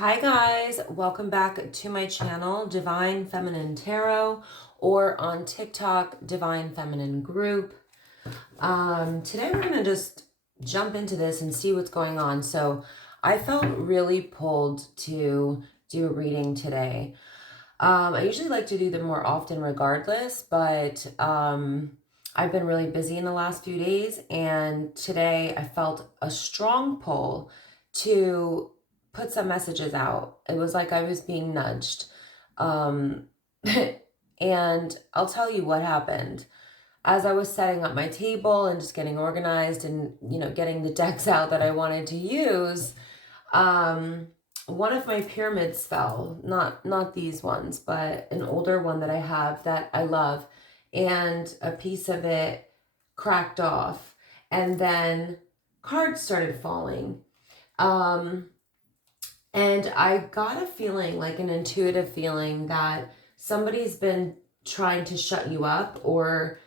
Hi guys, welcome back to my channel, Divine Feminine Tarot, or on TikTok, Divine Feminine Group. Today we're going to just jump into this and see what's going on. So I felt really pulled to do a reading today. I usually like to do them more often regardless, but I've been really busy in the last few days, and today I felt a strong pull to put some messages out. It was like I was being nudged. And I'll tell you what happened. As I was setting up my table and just getting organized and, getting the decks out that I wanted to use, one of my pyramids fell. Not these ones, but an older one that I have that I love. And a piece of it cracked off. And then cards started falling. And I got a feeling, like an intuitive feeling, that somebody's been trying to shut you up or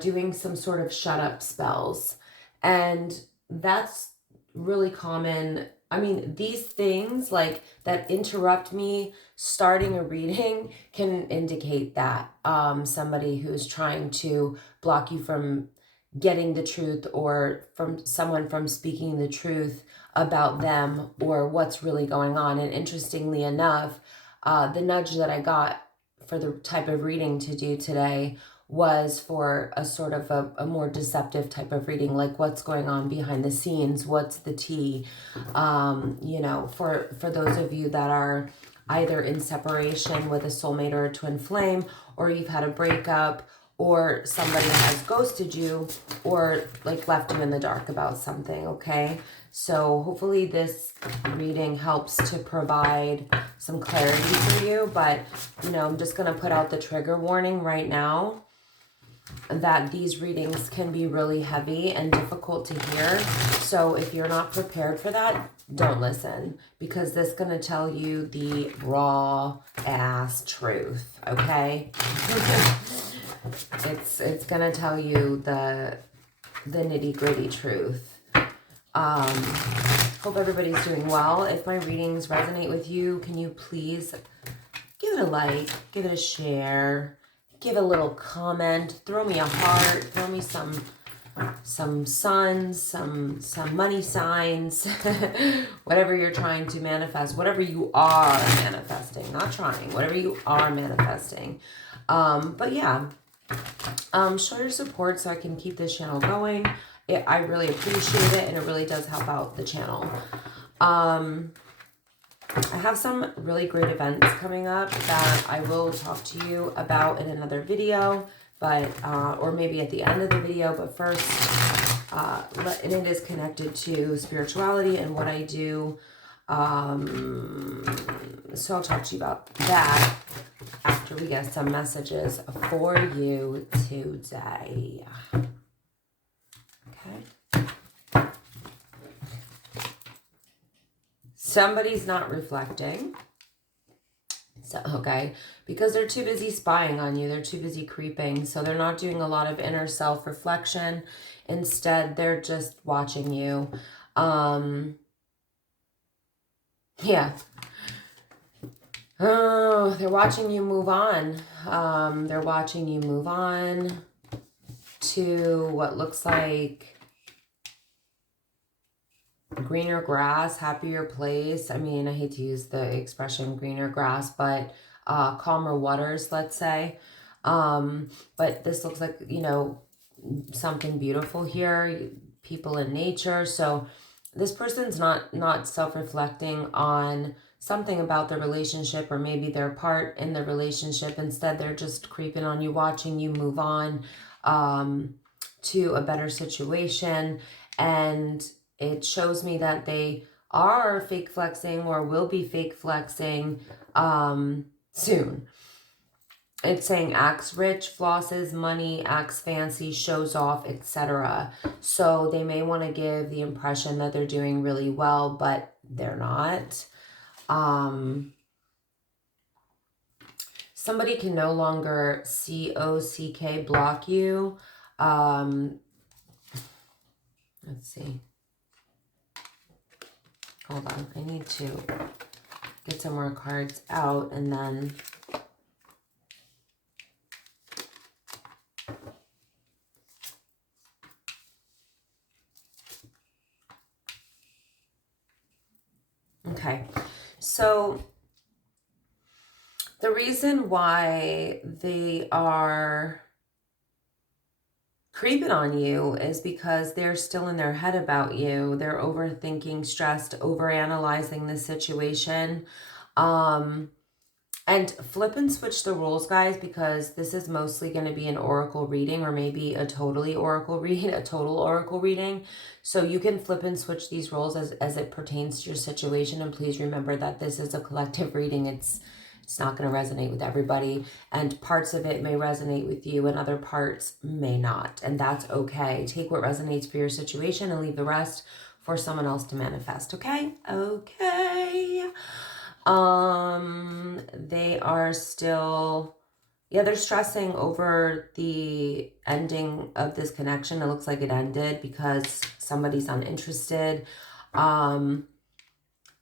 doing some sort of shut up spells. And that's really common. I mean, these things like that interrupt me starting a reading can indicate that somebody who's trying to block you from getting the truth, or from someone from speaking the truth about them or what's really going on. And interestingly enough, the nudge that I got for the type of reading to do today was for a sort of a more deceptive type of reading, like what's going on behind the scenes, what's the tea, for those of you that are either in separation with a soulmate or a twin flame, or you've had a breakup, or somebody has ghosted you, or like left you in the dark about something, okay? So hopefully this reading helps to provide some clarity for you, but I'm just going to put out the trigger warning right now that these readings can be really heavy and difficult to hear. So if you're not prepared for that, don't listen, because this is going to tell you the raw ass truth, okay? It's gonna tell you the nitty-gritty truth. Hope everybody's doing well. If my readings resonate with you, can you please give it a like, give it a share, give a little comment, throw me a heart, throw me some suns, some money signs, whatever you're trying to manifest, whatever you are manifesting, not trying, whatever you are manifesting. But yeah. Show your support so I can keep this channel going. I really appreciate it, and it really does help out the channel. I have some really great events coming up that I will talk to you about in another video, but or maybe at the end of the video. But first, and it is connected to spirituality and what I do. So I'll talk to you about that after we get some messages for you today. Okay. Somebody's not reflecting. So, okay. Because they're too busy spying on you. They're too busy creeping. So they're not doing a lot of inner self-reflection. Instead, they're just watching you. Yeah. Oh, they're watching you move on. They're watching you move on to what looks like greener grass, happier place. I mean, I hate to use the expression greener grass, but calmer waters, let's say. But this looks like, something beautiful here, people in nature. So this person's not self-reflecting on something about the relationship, or maybe their part in the relationship. Instead, they're just creeping on you, watching you move on to a better situation. And it shows me that they are fake flexing, or will be fake flexing soon. It's saying acts rich, flosses money, acts fancy, shows off, etc. So they may want to give the impression that they're doing really well, but they're not. Somebody can no longer COCK block you. Let's see. Hold on. I need to get some more cards out and then okay. So the reason why they are creeping on you is because they're still in their head about you. They're overthinking, stressed, overanalyzing the situation. And flip and switch the rules, guys, because this is mostly going to be an oracle reading, or maybe a totally oracle reading, a total oracle reading. So you can flip and switch these roles as it pertains to your situation. And please remember that this is a collective reading. It's not going to resonate with everybody. And parts of it may resonate with you and other parts may not. And that's okay. Take what resonates for your situation and leave the rest for someone else to manifest. Okay? Okay. They are still, yeah, they're stressing over the ending of this connection. It looks like it ended because somebody's uninterested.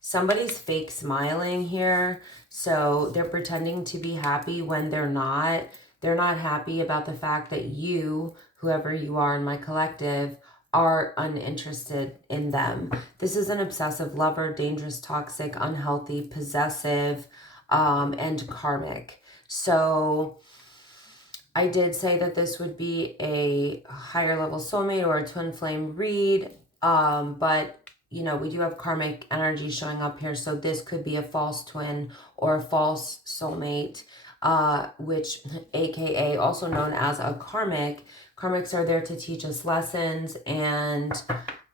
Somebody's fake smiling here. So they're pretending to be happy when they're not. They're not happy about the fact that you, whoever you are in my collective, are uninterested in them. This is an obsessive lover, dangerous, toxic, unhealthy, possessive, and karmic. So I did say that this would be a higher level soulmate or a twin flame read, but you know, we do have karmic energy showing up here. So this could be a false twin or a false soulmate, which AKA also known as a karmic. Karmics are there to teach us lessons and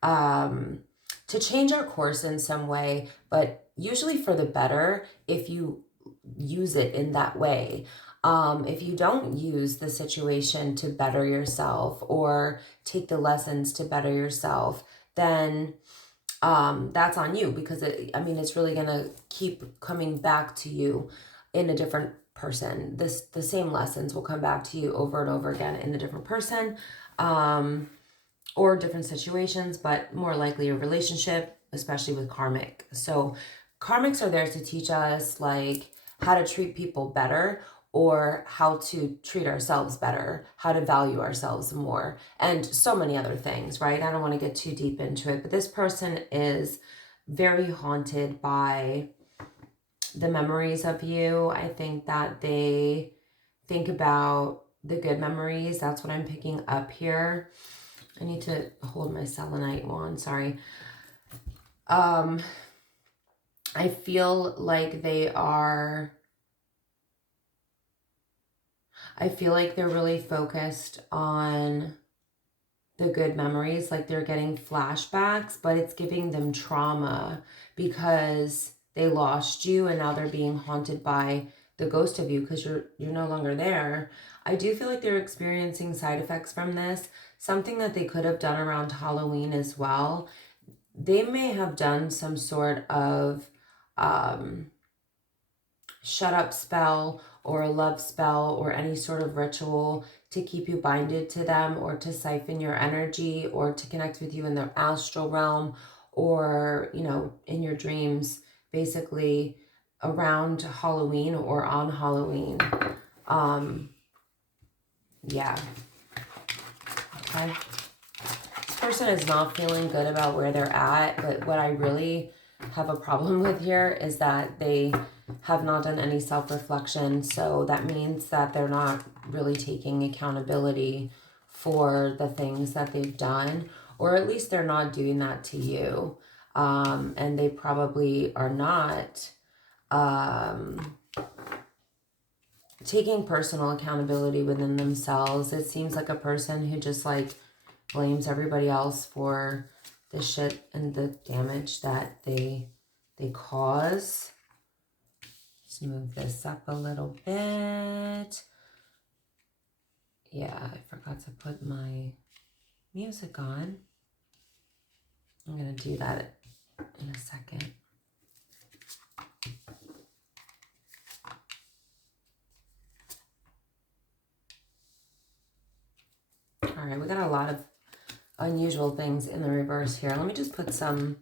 to change our course in some way, but usually for the better if you use it in that way. If you don't use the situation to better yourself or take the lessons to better yourself, then that's on you, because it's really gonna keep coming back to you in a different person. The same lessons will come back to you over and over again in a different person, or different situations, but more likely a relationship, especially with karmic. So karmics are there to teach us like how to treat people better, or how to treat ourselves better, how to value ourselves more, and so many other things, right? I don't want to get too deep into it, but this person is very haunted by the memories of you. I think that they think about the good memories. That's what I'm picking up here. I need to hold my selenite wand, sorry. I feel like they're really focused on the good memories, like they're getting flashbacks, but it's giving them trauma because they lost you and now they're being haunted by the ghost of you because you're no longer there. I do feel like they're experiencing side effects from this, something that they could have done around Halloween as well. They may have done some sort of shut up spell or a love spell or any sort of ritual to keep you binded to them, or to siphon your energy, or to connect with you in the astral realm, or, you know, in your dreams, basically around Halloween or on Halloween. Yeah. Okay. This person is not feeling good about where they're at, but what I really have a problem with here is that they have not done any self-reflection. So that means that they're not really taking accountability for the things that they've done, or at least they're not doing that to you. And they probably are not taking personal accountability within themselves. It seems like a person who just like blames everybody else for the shit and the damage that they cause. Let's move this up a little bit. Yeah, I forgot to put my music on. I'm going to do that in a second. All right, we got a lot of unusual things in the reverse here. Let me just put some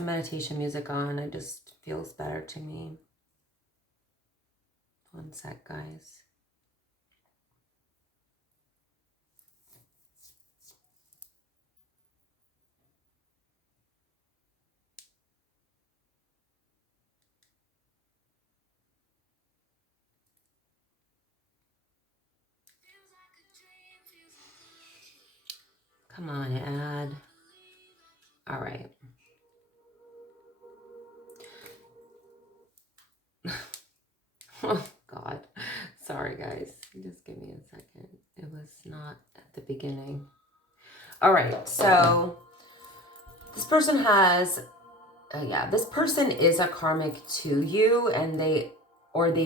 meditation music on. I just feels better to me. One sec, guys. Come on, add. All right. Oh, God. Sorry, guys. Just give me a second. It was not at the beginning. All right. So this person has, this person is a karmic to you, and they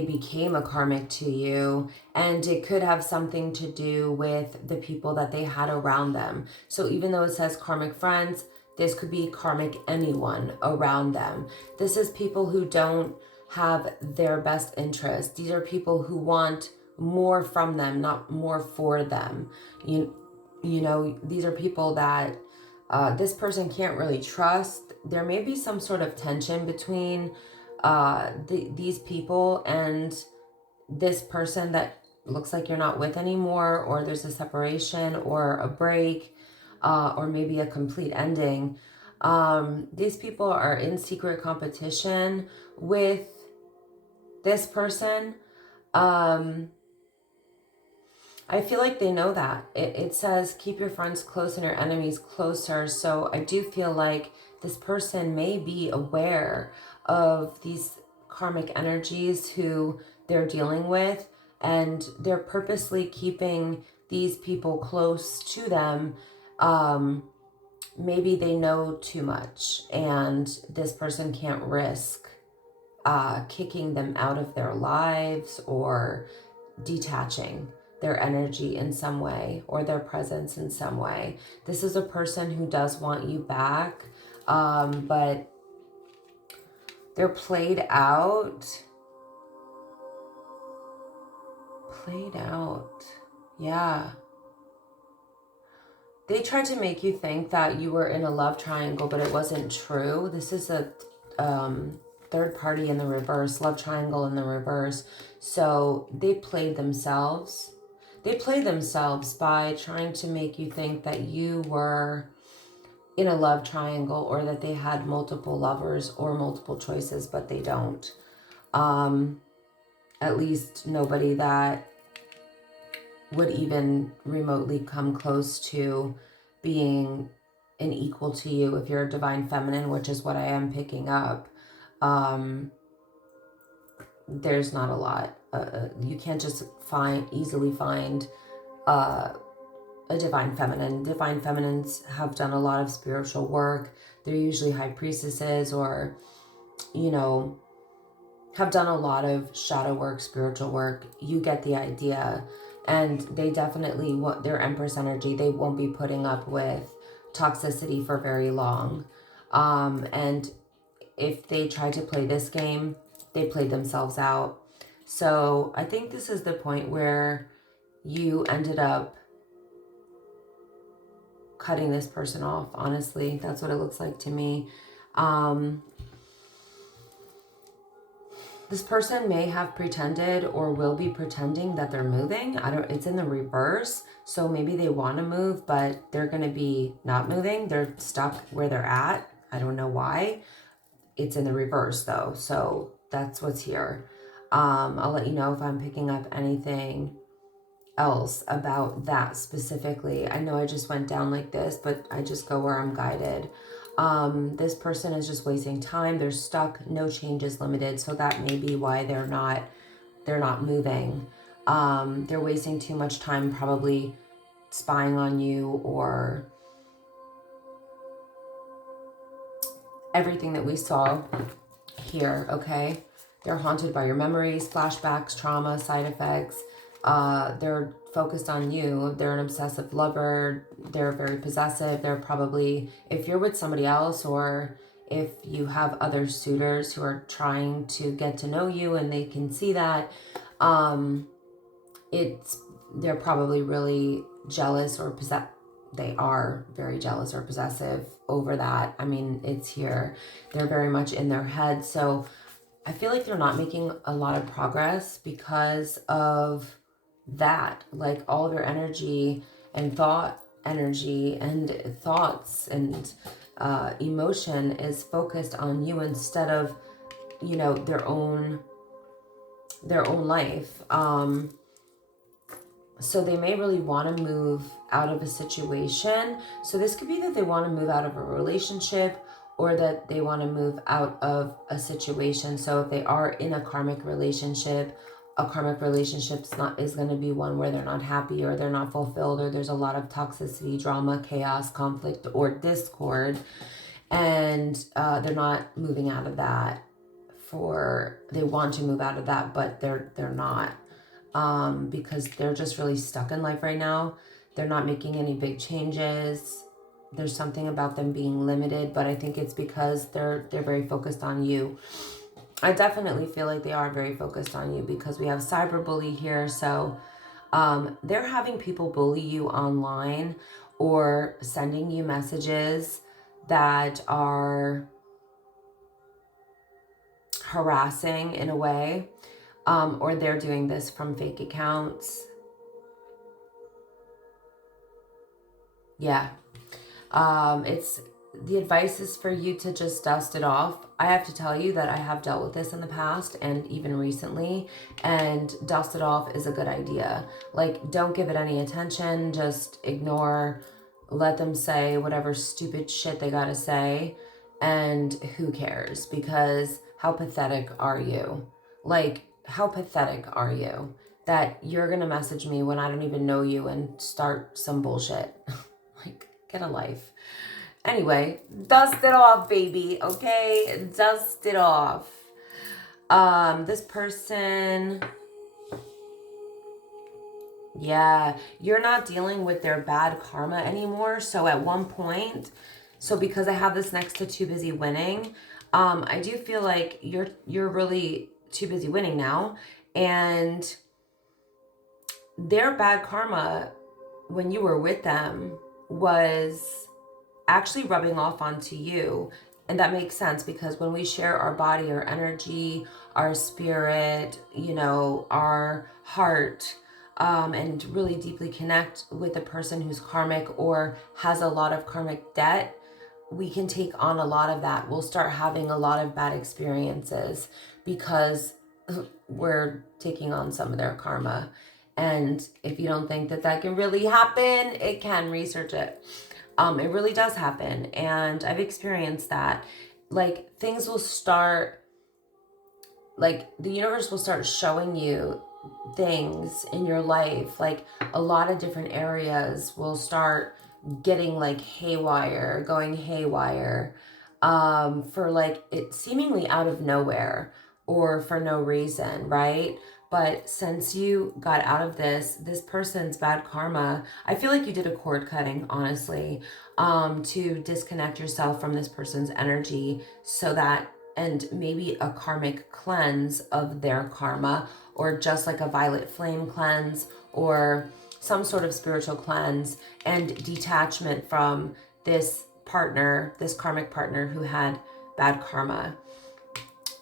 became a karmic to you, and it could have something to do with the people that they had around them. So even though it says karmic friends, this could be karmic anyone around them. This is people who don't have their best interest. These are people who want more from them, not more for them. You know, these are people that this person can't really trust. There may be some sort of tension between these people and this person that looks like you're not with anymore, or there's a separation or a break, or maybe a complete ending. These people are in secret competition with this person. I feel like they know that. It says keep your friends close and your enemies closer. So I do feel like this person may be aware of these karmic energies who they're dealing with, and they're purposely keeping these people close to them. Maybe they know too much, and this person can't risk kicking them out of their lives or detaching their energy in some way or their presence in some way. This is a person who does want you back, but they're played out. Yeah. They tried to make you think that you were in a love triangle, but it wasn't true. This is a third party in the reverse, love triangle in the reverse. So they played themselves. They played themselves by trying to make you think that you were in a love triangle, or that they had multiple lovers or multiple choices, but they don't. At least nobody that would even remotely come close to being an equal to you if you're a divine feminine, which is what I am picking up. There's not a lot. You can't just easily find a divine feminine. Divine feminines have done a lot of spiritual work. They're usually high priestesses, or, you know, have done a lot of shadow work, spiritual work. You get the idea. And they definitely want their Empress energy. They won't be putting up with toxicity for very long. And if they try to play this game, they played themselves out. So I think this is the point where you ended up cutting this person off. Honestly, that's what it looks like to me. This person may have pretended or will be pretending that they're moving. It's in the reverse. So maybe they want to move, but they're going to be not moving. They're stuck where they're at. I don't know why. It's in the reverse though. So that's what's here. I'll let you know if I'm picking up anything else about that specifically. I know I just went down like this, but I just go where I'm guided. This person is just wasting time. They're stuck, no changes limited. So that may be why they're not moving. They're wasting too much time, probably spying on you, or everything that we saw here. Okay. They're haunted by your memories, flashbacks, trauma, side effects. They're focused on you. They're an obsessive lover. They're very possessive. They're probably, if you're with somebody else, or if you have other suitors who are trying to get to know you and they can see that, they're probably really jealous or they are very jealous or possessive over that. I mean, it's here. They're very much in their head. So I feel like they're not making a lot of progress because of that. Like all of your energy and thoughts and emotion is focused on you instead of, you know, their own life. So they may really want to move out of a situation. So this could be that they want to move out of a relationship, or that they want to move out of a situation. So if they are in a karmic relationship is going to be one where they're not happy, or they're not fulfilled, or there's a lot of toxicity, drama, chaos, conflict, or discord, and they're not moving out of that. They want to move out of that, but they're not, because they're just really stuck in life right now. They're not making any big changes. There's something about them being limited, but I think it's because they're very focused on you. I definitely feel like they are very focused on you, because we have cyberbully here. So they're having people bully you online, or sending you messages that are harassing in a way, or they're doing this from fake accounts. Yeah. It's the advice is for you to just dust it off. I have to tell you that I have dealt with this in the past and even recently, and dust it off is a good idea. Like, don't give it any attention, just ignore, let them say whatever stupid shit they gotta say, and who cares? Because how pathetic are you? Like, how pathetic are you that you're gonna message me when I don't even know you and start some bullshit? Like, get a life. Anyway, dust it off, baby, okay? Dust it off. This person, yeah, you're not dealing with their bad karma anymore. So at one point, because I have this next to too busy winning, I do feel like you're really too busy winning now, and their bad karma when you were with them was actually rubbing off onto you. And that makes sense, because when we share our body, our energy, our spirit, you know, our heart, and really deeply connect with a person who's karmic or has a lot of karmic debt, we can take on a lot of that. We'll start having a lot of bad experiences because we're taking on some of their karma. And if you don't think that that can really happen, it can. Research it. It really does happen. And I've experienced that. Like, things will start, like, the universe will start showing you things in your life. Like, a lot of different areas will start getting like haywire, going haywire, for like it seemingly out of nowhere or for no reason, right? But since you got out of this person's bad karma, I feel like you did a cord cutting, honestly, to disconnect yourself from this person's energy, so that, and maybe a karmic cleanse of their karma, or just like a violet flame cleanse, or some sort of spiritual cleanse and detachment from this partner, this karmic partner who had bad karma.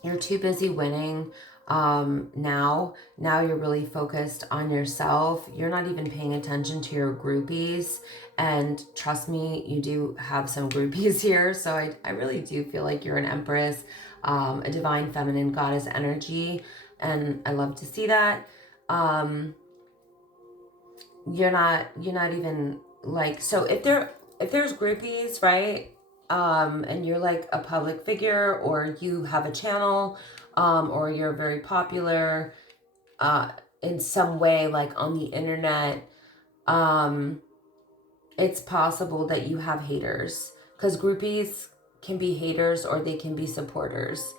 You're too busy winning. Now you're really focused on yourself. You're not even paying attention to your groupies. And trust me, you do have some groupies here. So I really do feel like you're an Empress, a divine feminine goddess energy. And I love to see that. You're not even like, so if there's groupies, right? And you're like a public figure, or you have a channel, or you're very popular, in some way, like on the internet, it's possible that you have haters, because groupies can be haters or they can be supporters.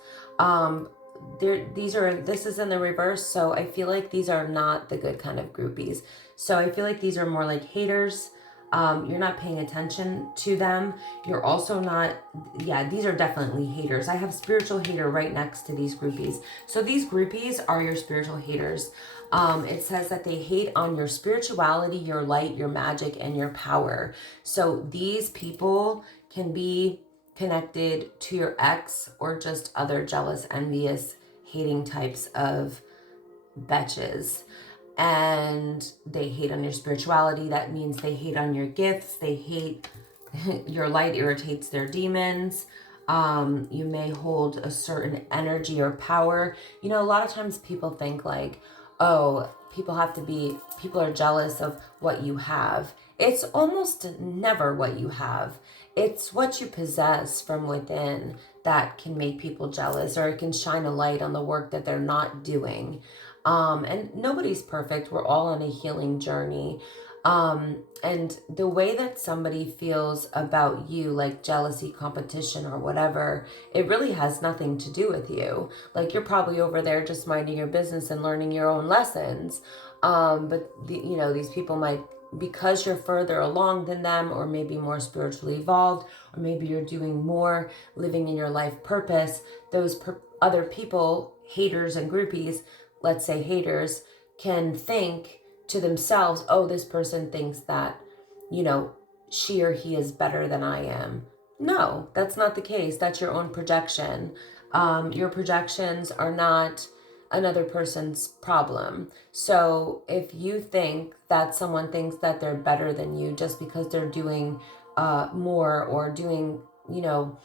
This is in the reverse, so I feel like these are not the good kind of groupies. So I feel like these are more like haters, You're not paying attention to them. You're also not, yeah, these are definitely haters. I have spiritual hater right next to these groupies. So these groupies are your spiritual haters. It says that they hate on your spirituality, your light, your magic, and your power. So these people can be connected to your ex or just other jealous, envious, hating types of betches. And they hate on your spirituality. That means they hate on your gifts. They hate your light irritates their demons. You may hold a certain energy or power. You know, a lot of times people think like, oh, people are jealous of what you have. It's almost never what you have. It's what you possess from within that can make people jealous, or it can shine a light on the work that they're not doing. And nobody's perfect. We're all on a healing journey. And the way that somebody feels about you, like jealousy, competition, or whatever, it really has nothing to do with you. Like, you're probably over there just minding your business and learning your own lessons. But you know, these people might, because you're further along than them, or maybe more spiritually evolved, or maybe you're doing more, living in your life purpose, those other people, haters and groupies, let's say haters, can think to themselves, oh, this person thinks that, you know, she or he is better than I am. No, that's not the case. That's your own projection. Your projections are not another person's problem. So if you think that someone thinks that they're better than you just because they're doing more, or doing, you know,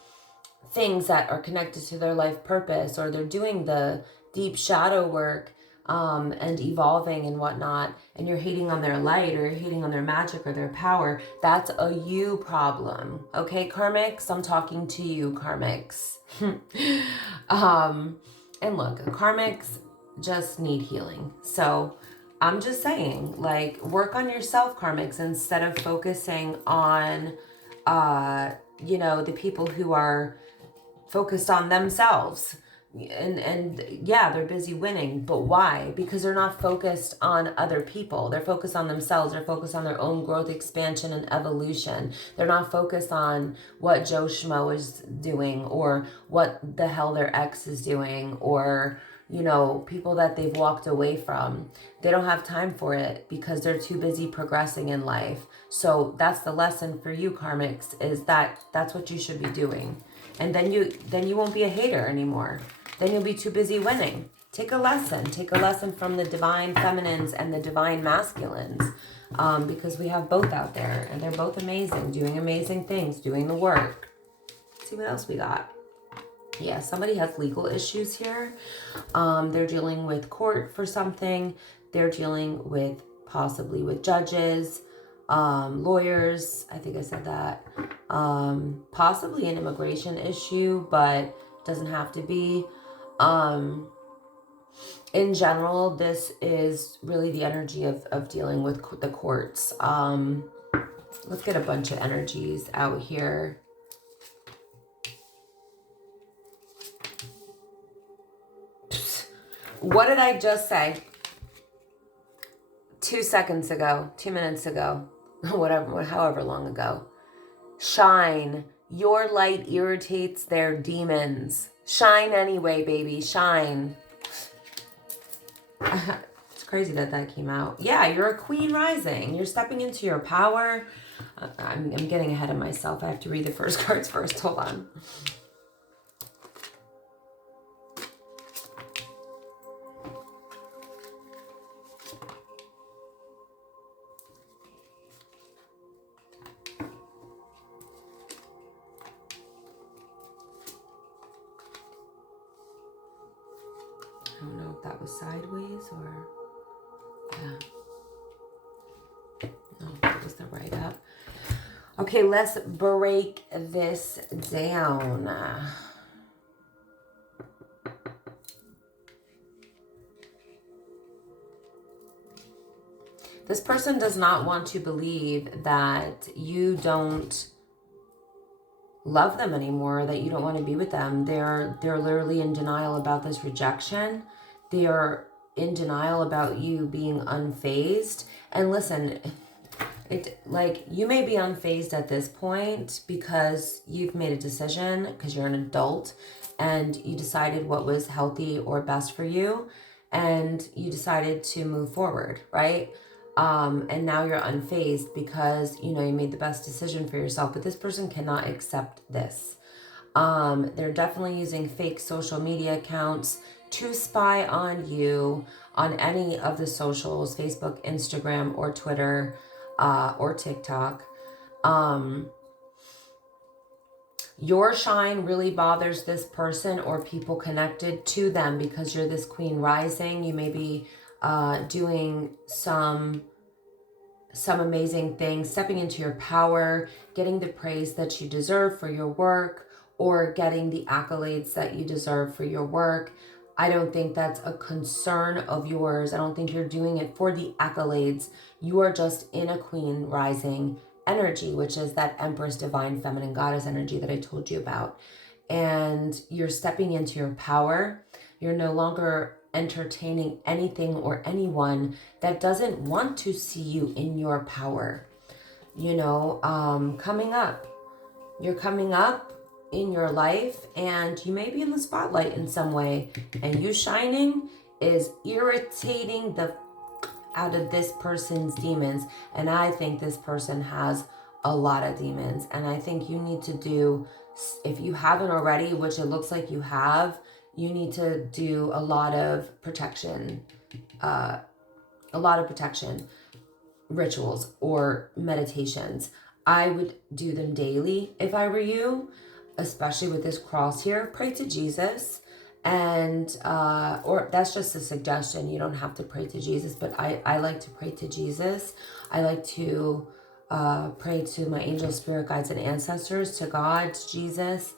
things that are connected to their life purpose, or they're doing the deep shadow work, and evolving and whatnot, and you're hating on their light, or you're hating on their magic or their power, that's a you problem. Okay, karmics, I'm talking to you, karmics. And look, karmics just need healing. So I'm just saying, like, work on yourself, karmics, instead of focusing on, you know, the people who are focused on themselves. And yeah, they're busy winning, but why? Because they're not focused on other people. They're focused on themselves. They're focused on their own growth, expansion, and evolution. They're not focused on what Joe Schmo is doing, or what the hell their ex is doing, or, you know, people that they've walked away from. They don't have time for it because they're too busy progressing in life. So that's the lesson for you, karmics, is that that's what you should be doing. And then you won't be a hater anymore. Then you'll be too busy winning. Take a lesson. Take a lesson from the divine feminines and the divine masculines, because we have both out there, and they're both amazing, doing amazing things, doing the work. Let's see what else we got. Yeah, somebody has legal issues here. They're dealing with court for something. They're dealing with possibly with judges, lawyers. I think I said that. Possibly an immigration issue, but doesn't have to be. In general, this is really the energy of dealing with the courts. Let's get a bunch of energies out here. What did I just say? 2 seconds ago, 2 minutes ago, whatever, however long ago. Shine. Your light irritates their demons. Shine anyway, baby. Shine. It's crazy that came out. Yeah, you're a queen rising. You're stepping into your power. I'm getting ahead of myself. I have to read the first cards first. Hold on. I don't know if that was sideways or, yeah. No, that was the right up. Okay, let's break this down. This person does not want to believe that you don't love them anymore, that you don't want to be with them. They're literally in denial about this rejection. They're in denial about you being unfazed. And listen, Like, you may be unfazed at this point because you've made a decision, because you're an adult and you decided what was healthy or best for you, and you decided to move forward, right? And now you're unfazed because, you made the best decision for yourself, but this person cannot accept this. They're definitely using fake social media accounts to spy on you on any of the socials, Facebook, Instagram, or Twitter, or TikTok. Your shine really bothers this person or people connected to them because you're this queen rising. You may be doing some amazing things, stepping into your power, getting the praise that you deserve for your work, or getting the accolades that you deserve for your work. I don't think that's a concern of yours. I don't think you're doing it for the accolades. You are just in a queen rising energy, which is that Empress, divine feminine goddess energy that I told you about. And you're stepping into your power. You're no longer entertaining anything or anyone that doesn't want to see you in your power. Coming up. You're coming up in your life and you may be in the spotlight in some way, and you shining is irritating the out of this person's demons. And I think this person has a lot of demons, and I think you need to do, if you haven't already, which it looks like you have, you need to do a lot of protection rituals or meditations. I would do them daily if I were you, especially with this cross here. Pray to Jesus, and or that's just a suggestion. You don't have to pray to Jesus, but I like to pray to Jesus. I like to pray to my angel, spirit guides, and ancestors, to God, to Jesus,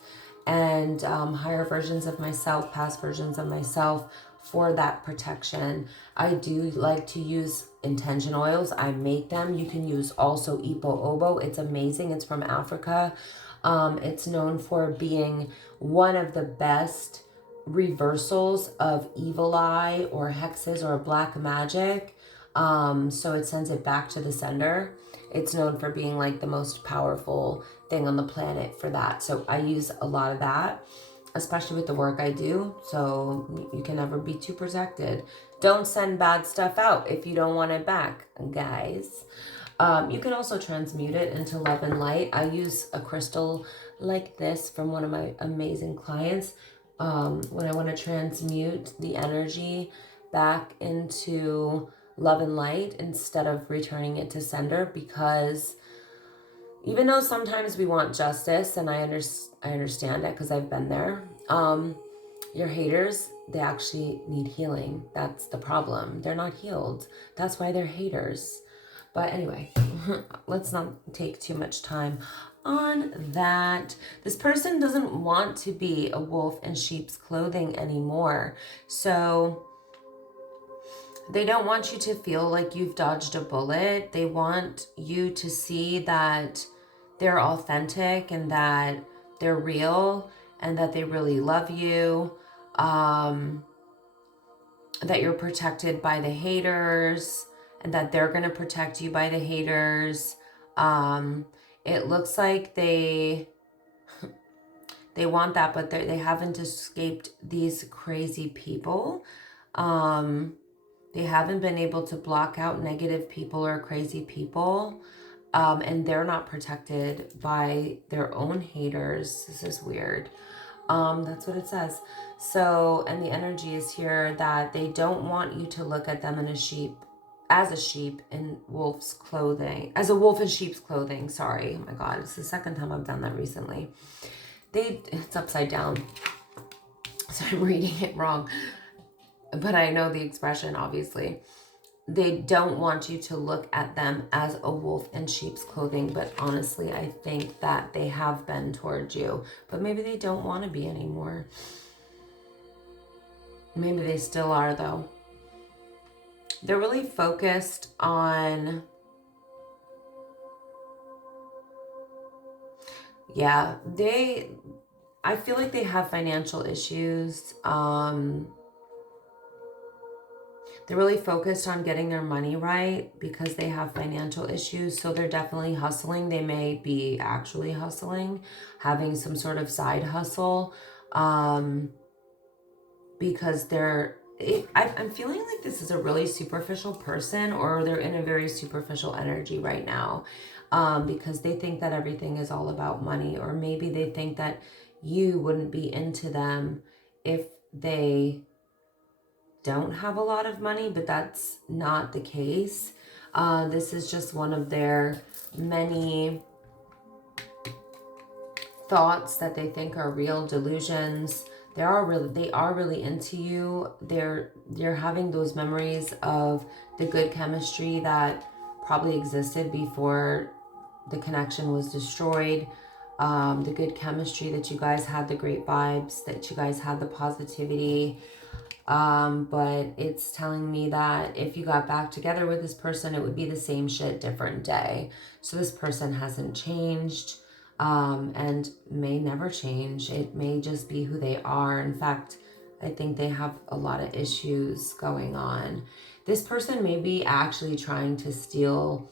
and higher versions of myself, past versions of myself, for that protection. I do like to use intention oils. I make them. You can use also Ipo Obo. It's amazing. It's from Africa. It's known for being one of the best reversals of evil eye or hexes or black magic. So it sends it back to the sender. It's known for being like the most powerful thing on the planet for that. So I use a lot of that, especially with the work I do. So you can never be too protected. Don't send bad stuff out if you don't want it back, guys. You can also transmute it into love and light. I use a crystal like this from one of my amazing clients when I want to transmute the energy back into love and light instead of returning it to sender, because even though sometimes we want justice, and I understand it because I've been there, your haters, they actually need healing. That's the problem. They're not healed. That's why they're haters. But anyway, let's not take too much time on that. This person doesn't want to be a wolf in sheep's clothing anymore. So they don't want you to feel like you've dodged a bullet. They want you to see that they're authentic and that they're real and that they really love you. That you're protected by the haters and that they're going to protect you by the haters. It looks like they want that, but they haven't escaped these crazy people. They haven't been able to block out negative people or crazy people. And they're not protected by their own haters. This is weird. That's what it says. So, and the energy is here that they don't want you to look at them as a sheep in wolf's clothing, as a wolf in sheep's clothing. Sorry. Oh my God. It's the second time I've done that recently. It's upside down. So I'm reading it wrong, but I know the expression, obviously. They don't want you to look at them as a wolf in sheep's clothing, but honestly, I think that they have been towards you, but maybe they don't want to be anymore. Maybe they still are, though. They're really focused on, I feel like they have financial issues. They're really focused on getting their money right because they have financial issues. So they're definitely hustling. They may be actually hustling, having some sort of side hustle, because I'm feeling like this is a really superficial person, or they're in a very superficial energy right now, because they think that everything is all about money, or maybe they think that you wouldn't be into them if they don't have a lot of money, but that's not the case. This is just one of their many thoughts that they think are real delusions. They are really into you. They're having those memories of the good chemistry that probably existed before the connection was destroyed. The good chemistry that you guys had, the great vibes, that you guys had the positivity. But it's telling me that if you got back together with this person, it would be the same shit, different day. So this person hasn't changed, and may never change. It may just be who they are. In fact, I think they have a lot of issues going on. This person may be actually trying to steal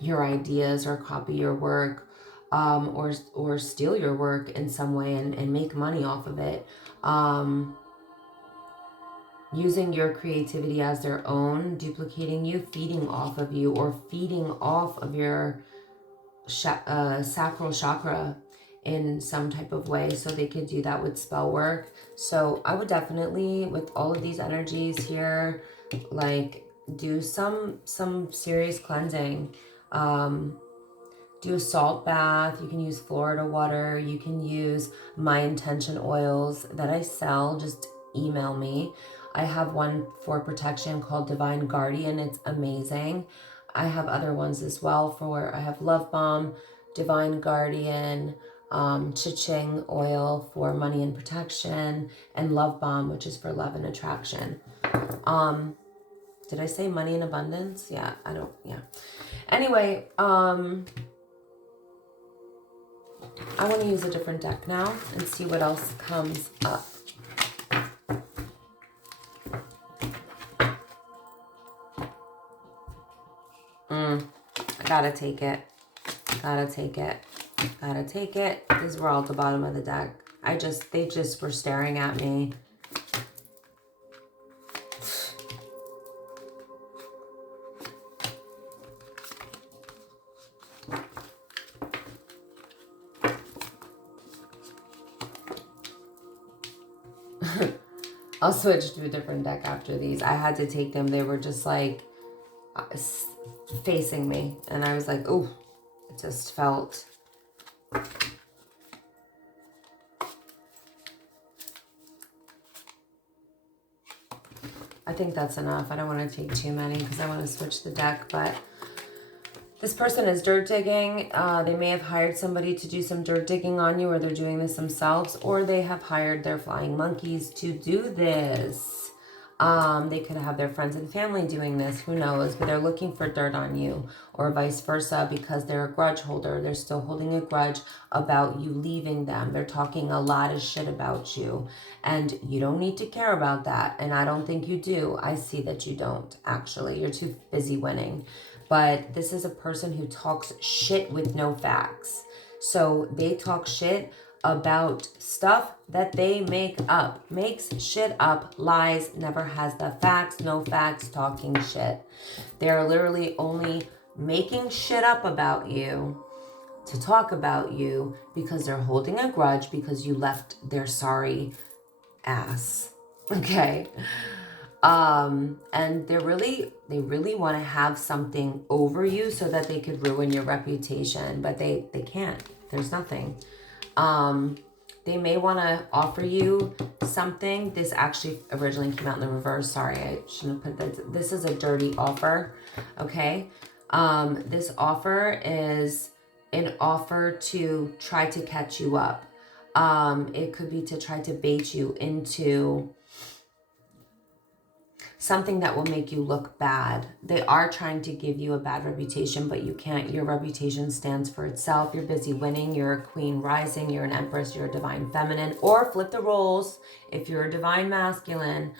your ideas or copy your work, or steal your work in some way and make money off of it. Using your creativity as their own, duplicating you, feeding off of you, or feeding off of your sacral chakra in some type of way. So they could do that with spell work. So I would definitely, with all of these energies here, like do some serious cleansing. Do a salt bath. You can use Florida water. You can use my intention oils that I sell. Just email me. I have one for protection called Divine Guardian. It's amazing. I have other ones as well I have Love Bomb, Divine Guardian, Cha-Ching oil for money and protection, and Love Bomb, which is for love and attraction. Did I say money and abundance? Yeah, Anyway, I want to use a different deck now and see what else comes up. I gotta take it. These were all at the bottom of the deck. They just were staring at me. I'll switch to a different deck after these. I had to take them. They were just like facing me. And I was like, oh, it just felt... I think that's enough. I don't want to take too many because I want to switch the deck. But this person is dirt digging. They may have hired somebody to do some dirt digging on you, or they're doing this themselves, or they have hired their flying monkeys to do this. They could have their friends and family doing this, who knows, but they're looking for dirt on you, or vice versa, because they're a grudge holder. They're still holding a grudge about you leaving them. They're talking a lot of shit about you, and you don't need to care about that, and I don't think you do. I see that you don't, actually. You're too busy winning. But this is a person who talks shit with no facts. So they talk shit about stuff that they make up. Makes shit up, lies, never has the facts, no facts, talking shit. They're literally only making shit up about you to talk about you because they're holding a grudge because you left their sorry ass. Okay? And they really want to have something over you so that they could ruin your reputation, but they can't. There's nothing. They may want to offer you something. This actually originally came out in the reverse. Sorry, I shouldn't have put that. This is a dirty offer. Okay. This offer is an offer to try to catch you up. It could be to try to bait you into something that will make you look bad. They are trying to give you a bad reputation, but you can't. Your reputation stands for itself. You're busy winning. You're a queen rising. You're an empress. You're a divine feminine. Or flip the roles. If you're a divine masculine,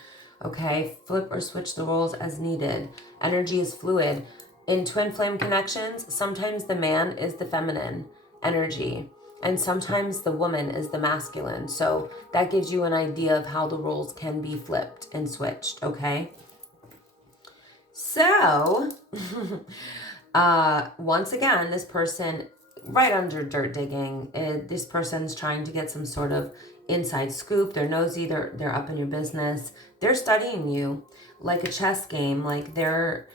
Okay, flip or switch the roles as needed. Energy is fluid. In twin flame connections, sometimes the man is the feminine energy, and sometimes the woman is the masculine. So that gives you an idea of how the roles can be flipped and switched, okay? So, once again, this person, right under dirt digging, this person's trying to get some sort of inside scoop. They're nosy, they're up in your business. They're studying you like a chess game. Like they're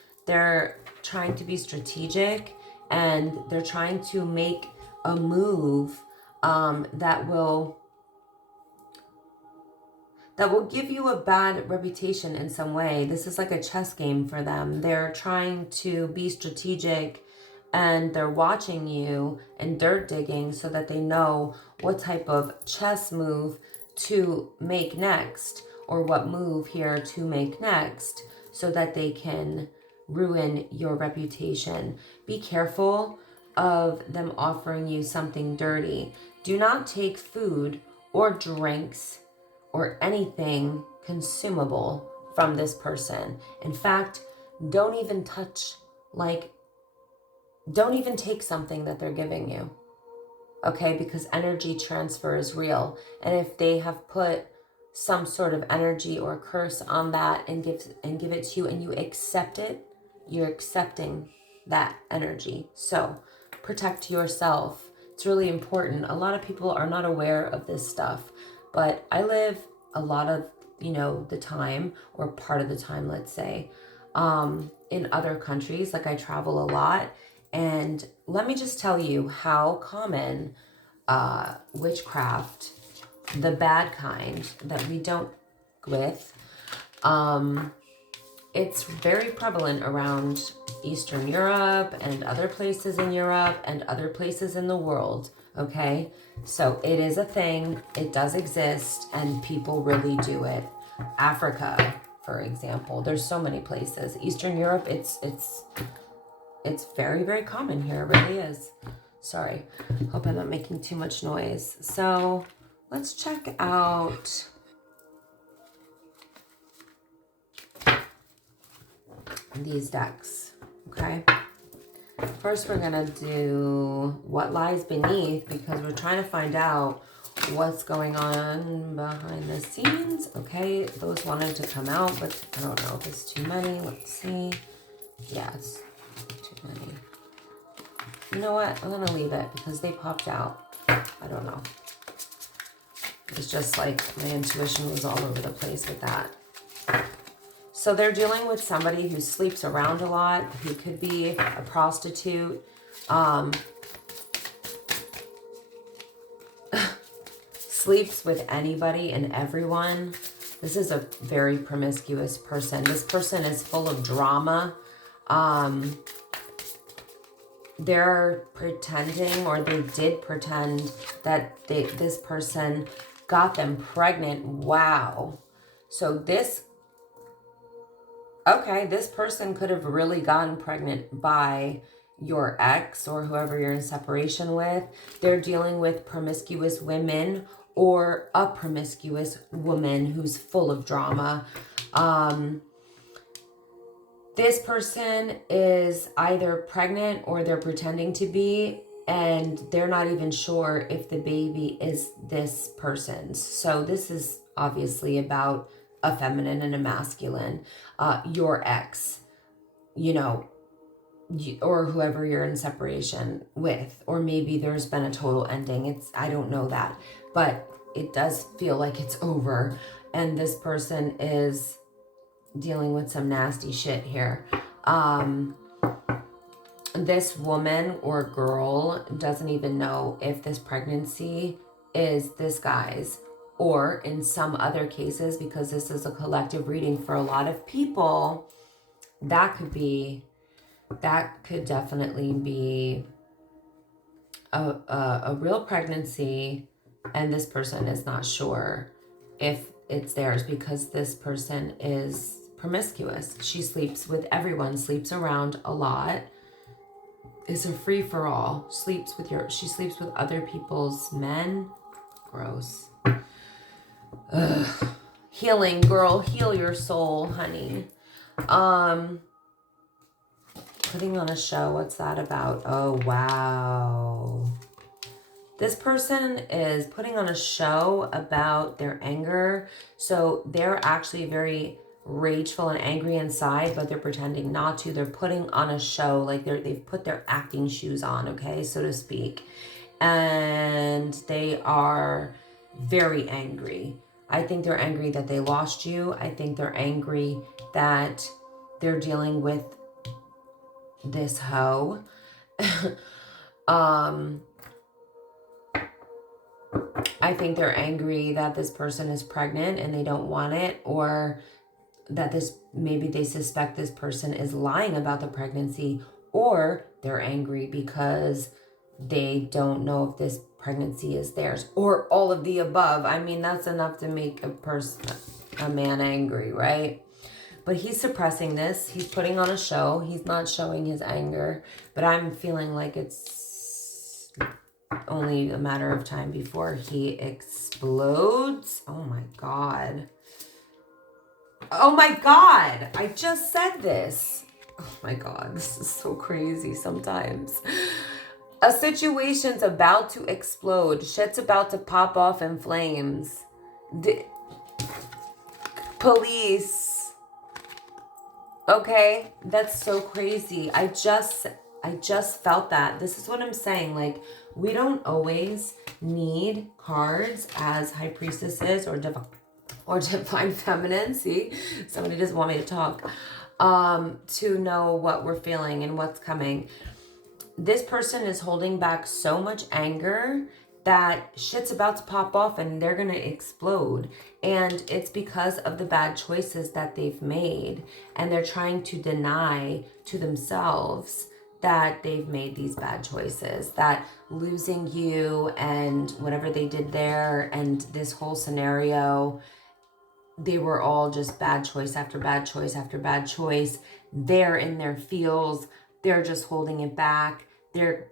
trying to be strategic, and they're trying to make a move that will give you a bad reputation in some way. This is like a chess game for them. They're trying to be strategic, and they're watching you and dirt digging so that they know what type of chess move to make next, or what move here to make next, so that they can ruin your reputation. Be careful of them offering you something dirty. Do not take food or drinks or anything consumable from this person. In fact, don't even don't even take something that they're giving you. Okay, because energy transfer is real. And if they have put some sort of energy or curse on that and give it to you, and you accept it, you're accepting that energy. So protect yourself. It's really important. A lot of people are not aware of this stuff, but I live a lot of, the time, or part of the time, let's say, in other countries. Like I travel a lot. And let me just tell you how common witchcraft, the bad kind that we don't with, it's very prevalent around Eastern Europe and other places in Europe and other places in the world, okay? So it is a thing, it does exist, and people really do it. Africa, for example, there's so many places. Eastern Europe, it's very, very common here, it really is. Sorry, hope I'm not making too much noise. So let's check out these decks, okay? First, we're gonna do what lies beneath, because we're trying to find out what's going on behind the scenes, okay? Those wanted to come out, but I don't know if it's too many. Let's see. Yeah, it's too many. You know what? I'm gonna leave it because they popped out. I don't know. It's just like my intuition was all over the place with that. So they're dealing with somebody who sleeps around a lot, who could be a prostitute, sleeps with anybody and everyone. This is a very promiscuous person. This person is full of drama. They're pretending, or they did pretend, that this person got them pregnant. Wow. So this person could have really gotten pregnant by your ex or whoever you're in separation with. They're dealing with promiscuous women, or a promiscuous woman who's full of drama. This person is either pregnant or they're pretending to be, and they're not even sure if the baby is this person's. So this is obviously about a feminine and a masculine. Your ex, or whoever you're in separation with, or maybe there's been a total ending. I don't know that, but it does feel like it's over, and this person is dealing with some nasty shit here. This woman or girl doesn't even know if this pregnancy is this guy's, or in some other cases, because this is a collective reading for a lot of people, that could definitely be a real pregnancy, and this person is not sure if it's theirs, because this person is promiscuous. She sleeps with everyone, sleeps around a lot, is a free-for-all, she sleeps with other people's men. Gross. Ugh. Healing, girl. Heal your soul, honey. Putting on a show. What's that about? Oh, wow. This person is putting on a show about their anger. So they're actually very rageful and angry inside, but they're pretending not to. They're putting on a show, like they've put their acting shoes on, okay, so to speak. And they are very angry. I think they're angry that they lost you. I think they're angry that they're dealing with this hoe. I think they're angry that this person is pregnant and they don't want it, or that maybe they suspect this person is lying about the pregnancy, or they're angry because they don't know if this pregnancy is theirs, or all of the above. I mean, that's enough to make a man angry, right? But he's suppressing this. He's putting on a show. He's not showing his anger, but I'm feeling like it's only a matter of time before he explodes. Oh my God. Oh my God. I just said this. Oh my God. This is so crazy sometimes. A situation's about to explode. Shit's about to pop off in flames. Police. Okay? That's so crazy. I just felt that. This is what I'm saying. Like, we don't always need cards as high priestesses or divine feminine. See, somebody doesn't want me to talk, to know what we're feeling and what's coming. This person is holding back so much anger that shit's about to pop off and they're going to explode. And it's because of the bad choices that they've made. And they're trying to deny to themselves that they've made these bad choices, that losing you and whatever they did there and this whole scenario, they were all just bad choice after bad choice after bad choice. They're in their feels. They're just holding it back. They're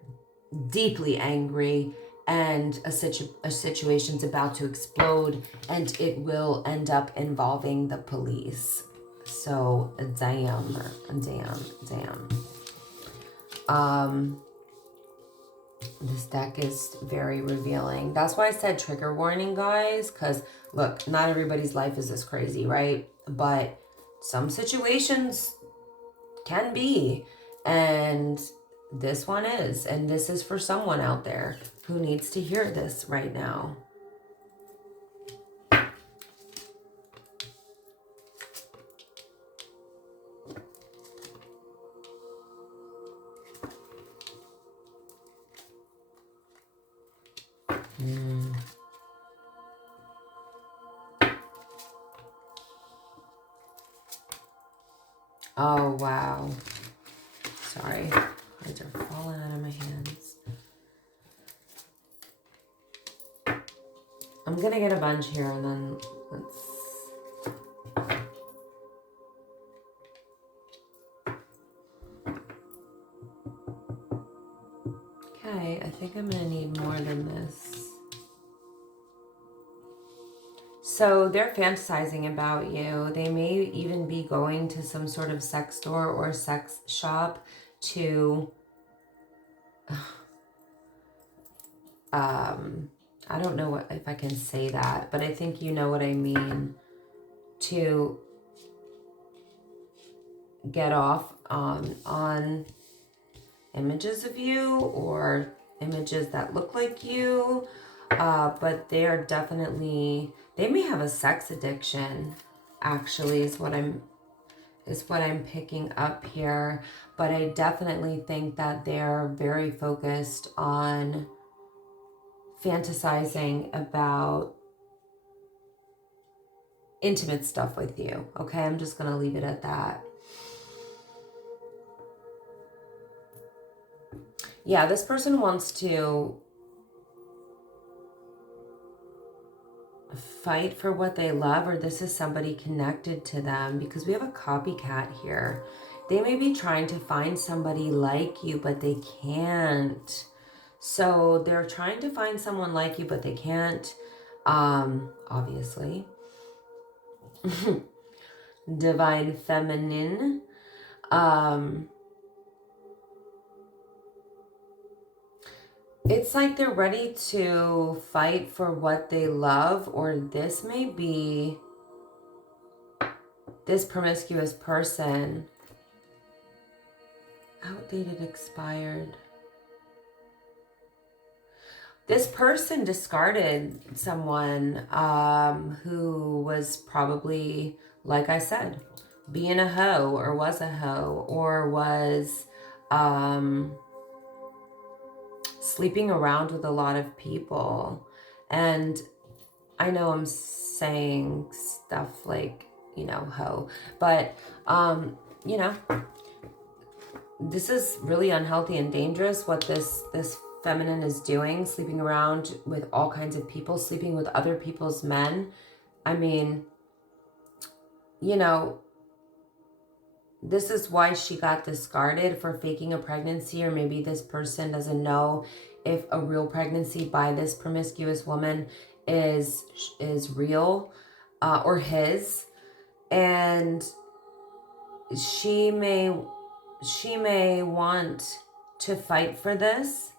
deeply angry, and a situation's about to explode, and it will end up involving the police. So, damn. This deck is very revealing. That's why I said trigger warning, guys, because look, not everybody's life is this crazy, right? But some situations can be, and this one is, and this is for someone out there who needs to hear this right now. Oh, wow. Sorry. Cards are falling out of my hands. I'm going to get a bunch here and then let's... Okay, I think I'm going to need more than this. So they're fantasizing about you. They may even be going to some sort of sex store or sex shop to, I don't know if I can say that, but I think you know what I mean, to get off on images of you or images that look like you, but they are definitely, they may have a sex addiction, actually, is what I'm picking up here. But I definitely think that they're very focused on fantasizing about intimate stuff with you. Okay, I'm just gonna leave it at that. Yeah, this person wants to fight for what they love, or this is somebody connected to them, because we have a copycat here. They may be trying to find somebody like you, but they can't. So they're trying to find someone like you, but they can't, obviously. divine feminine. It's like they're ready to fight for what they love, or this may be this promiscuous person. Outdated, expired. This person discarded someone who was probably, like I said, being a hoe, or was a hoe, or was sleeping around with a lot of people. And I know I'm saying stuff like, you know, hoe, but you know, this is really unhealthy and dangerous what this feminine is doing, sleeping around with all kinds of people, sleeping with other people's men. I mean, you know, this is why she got discarded, for faking a pregnancy, or maybe this person doesn't know if a real pregnancy by this promiscuous woman is real, or his. And she may want to fight for this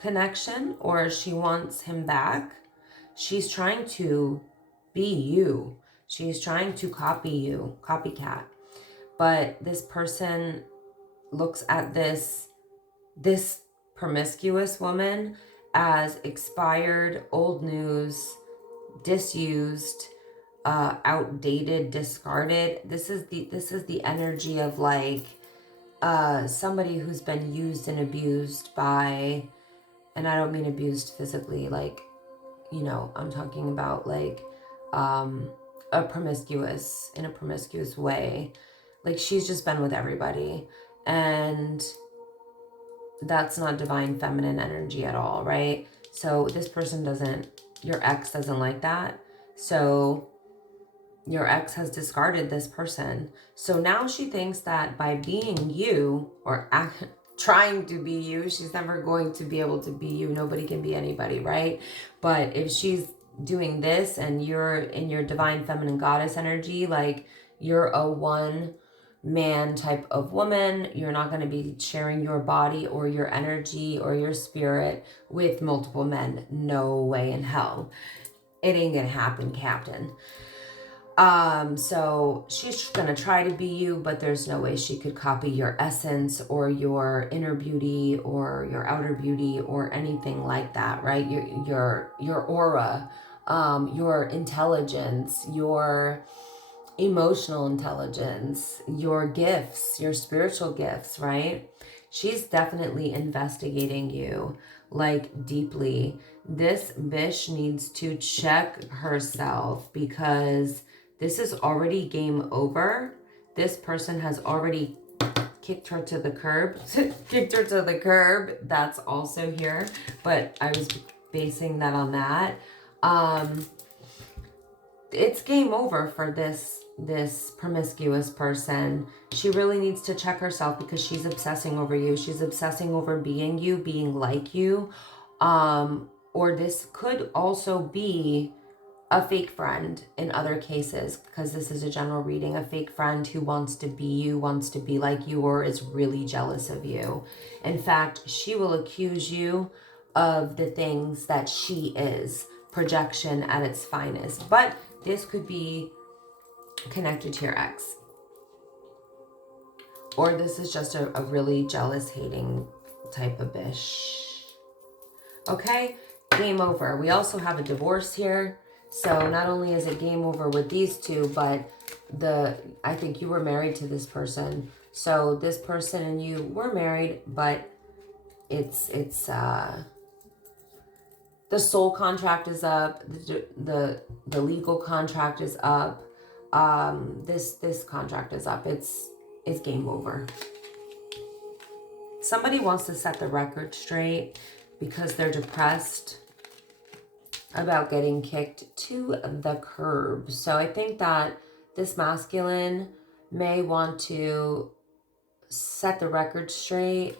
connection, or she wants him back. She's trying to be you. She's trying to copy you, copycat. But this person looks at this promiscuous woman as expired, old news, disused, outdated, discarded. This is the energy of like somebody who's been used and abused by, and I don't mean abused physically, like, you know, I'm talking about like in a promiscuous way. Like, she's just been with everybody, and that's not divine feminine energy at all, right? So this person doesn't, your ex doesn't like that. So your ex has discarded this person. So now she thinks that by being you, or trying to be you, she's never going to be able to be you. Nobody can be anybody, right? But if she's doing this and you're in your divine feminine goddess energy, like you're a one man type of woman, you're not going to be sharing your body or your energy or your spirit with multiple men. No way in hell. It ain't gonna happen, Captain. So she's gonna try to be you, but there's no way she could copy your essence or your inner beauty or your outer beauty or anything like that, right? Your aura, your intelligence, your emotional intelligence, your gifts, your spiritual gifts, right? She's definitely investigating you, like, deeply. This bitch needs to check herself, because this is already game over. This person has already kicked her to the curb. Kicked her to the curb. That's also here, but I was basing that on that. It's game over for this promiscuous person. She really needs to check herself, because she's obsessing over you. She's obsessing over being you, being like you. Or this could also be a fake friend in other cases, because this is a general reading. A fake friend who wants to be you, wants to be like you, or is really jealous of you. In fact, she will accuse you of the things that she is. Projection at its finest. But this could be connected to your ex. Or this is just a really jealous, hating type of bish. Okay? Game over. We also have a divorce here. So not only is it game over with these two, but I think you were married to this person. So this person and you were married, but it's the soul contract is up, the legal contract is up, this contract is up. It's game over. Somebody wants to set the record straight because they're depressed about getting kicked to the curb. So I think that this masculine may want to set the record straight.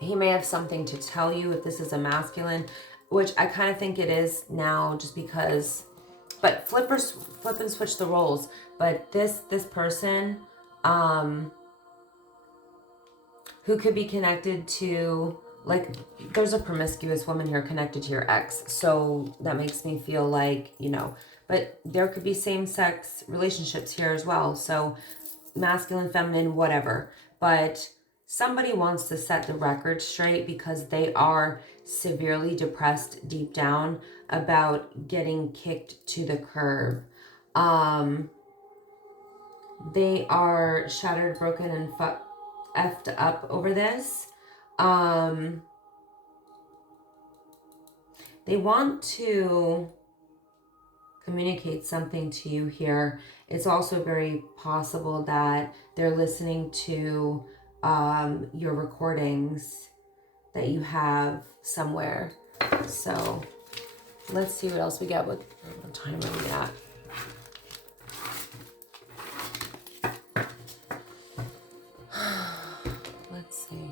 He may have something to tell you if this is a masculine, which I kind of think it is now, just because but flip and switch the roles. But this person, who could be connected to, like, there's a promiscuous woman here connected to your ex. So that makes me feel like, you know, but there could be same-sex relationships here as well. So masculine, feminine, whatever. But somebody wants to set the record straight because they are severely depressed deep down about getting kicked to the curb. They are shattered, broken, and effed up over this. They want to communicate something to you here. It's also very possible that they're listening to your recordings that you have somewhere. So let's see what else we get. What time are we at? Let's see.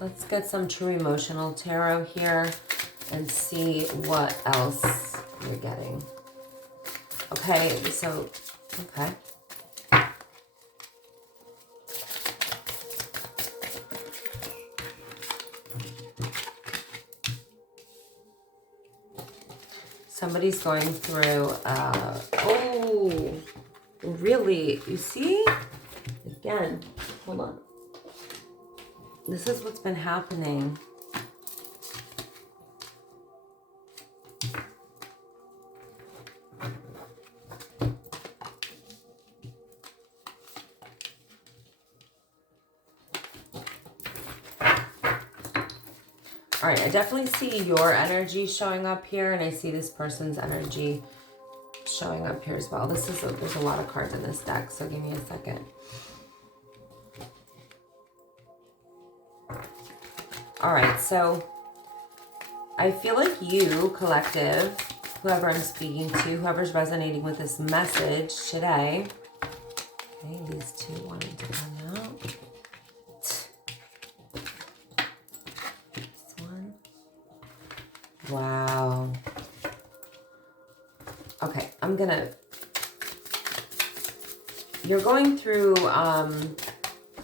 Let's get some true emotional tarot here and see what else you're getting. Okay, so, okay. Somebody's going through, oh, really? You see? Again, hold on. This is what's been happening. All right, I definitely see your energy showing up here, and I see this person's energy showing up here as well. There's a lot of cards in this deck, so give me a second. All right, so I feel like you, collective, whoever I'm speaking to, whoever's resonating with this message today. Okay, these two wanted to come out. This one. Wow. Okay, you're going through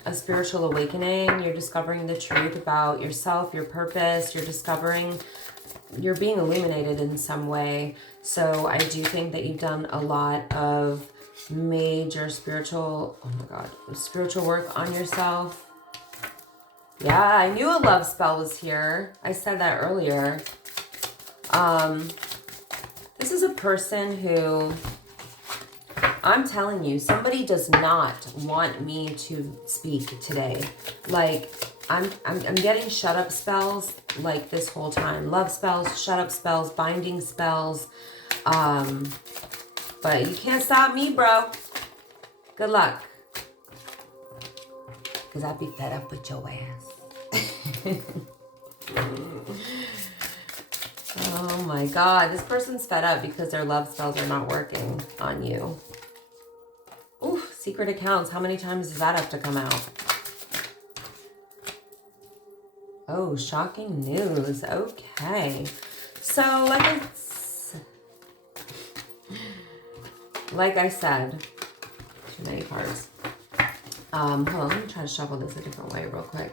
a spiritual awakening. You're discovering the truth about yourself, your purpose. You're being illuminated in some way. So I do think that you've done a lot of major spiritual work on yourself. Yeah, I knew a love spell was here. I said that earlier. This is a person who, I'm telling you, somebody does not want me to speak today. Like, I'm getting shut up spells like this whole time. Love spells, shut up spells, binding spells. But you can't stop me, bro. Good luck. Because I'd be fed up with your ass. Oh my God. This person's fed up because their love spells are not working on you. Ooh, secret accounts. How many times does that have to come out? Oh, shocking news. Okay. So, like I said, too many cards. Hold on, let me try to shuffle this a different way real quick.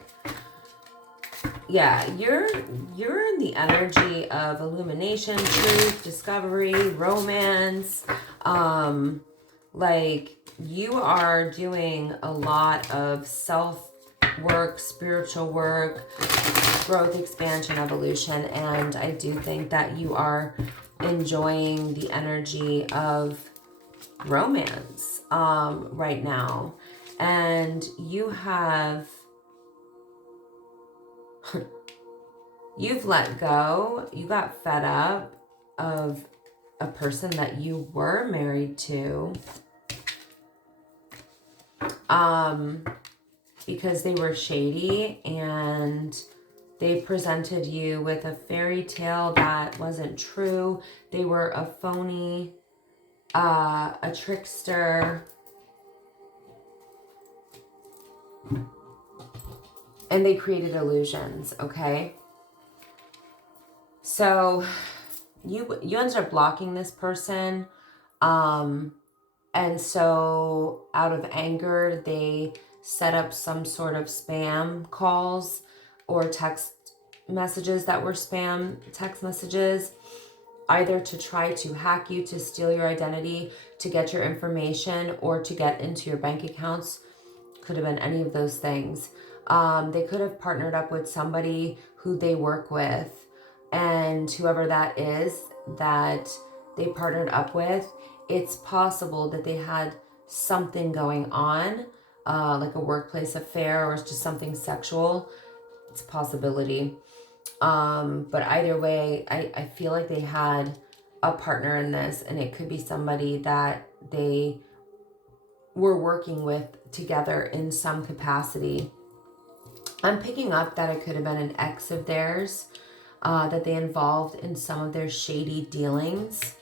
Yeah, you're in the energy of illumination, truth, discovery, romance. Like, you are doing a lot of self-work, spiritual work, growth, expansion, evolution, and I do think that you are enjoying the energy of romance right now. And you've let go, you got fed up of a person that you were married to because they were shady and they presented you with a fairy tale that wasn't true. They were a phony, a trickster, and they created illusions, okay? So you ended up blocking this person. And so out of anger, they set up some sort of spam calls or text messages that were spam text messages, either to try to hack you, to steal your identity, to get your information, or to get into your bank accounts. Could have been any of those things. They could have partnered up with somebody who they work with, and whoever that is that they partnered up with, it's possible that they had something going on, like a workplace affair or just something sexual. It's a possibility. But either way, I feel like they had a partner in this, and it could be somebody that they were working with together in some capacity. I'm picking up that it could have been an ex of theirs, that they involved in some of their shady dealings.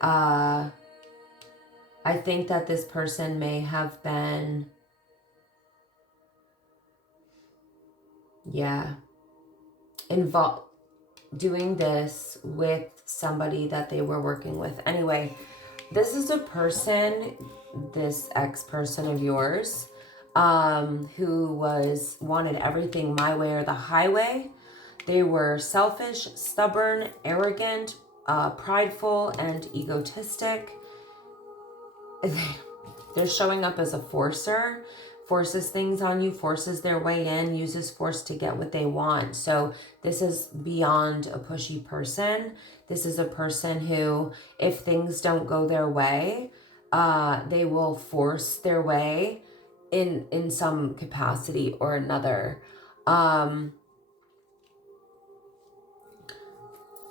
I think that this person may have been, involved, doing this with somebody that they were working with. Anyway, this is a person, this ex-person of yours, who wanted everything my way or the highway. They were selfish, stubborn, arrogant, prideful, and egotistic. They're showing up as a forcer, forces things on you, forces their way in, uses force to get what they want. So this is beyond a pushy person. This is a person who, if things don't go their way, they will force their way in some capacity or another.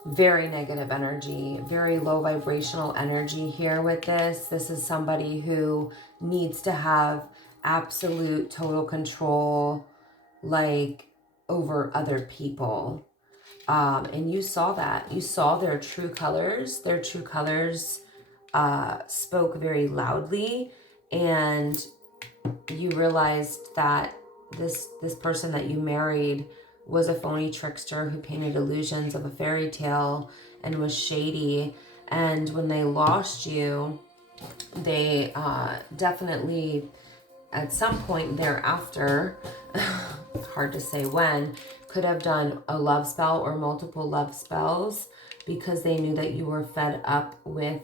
Very negative energy, very low vibrational energy here with this. This is somebody who needs to have absolute total control, like, over other people. And you saw that. You saw their true colors. Their true colors spoke very loudly, and you realized that this person that you married was a phony trickster who painted illusions of a fairy tale and was shady. And when they lost you, they definitely, at some point thereafter, hard to say when, could have done a love spell or multiple love spells, because they knew that you were fed up with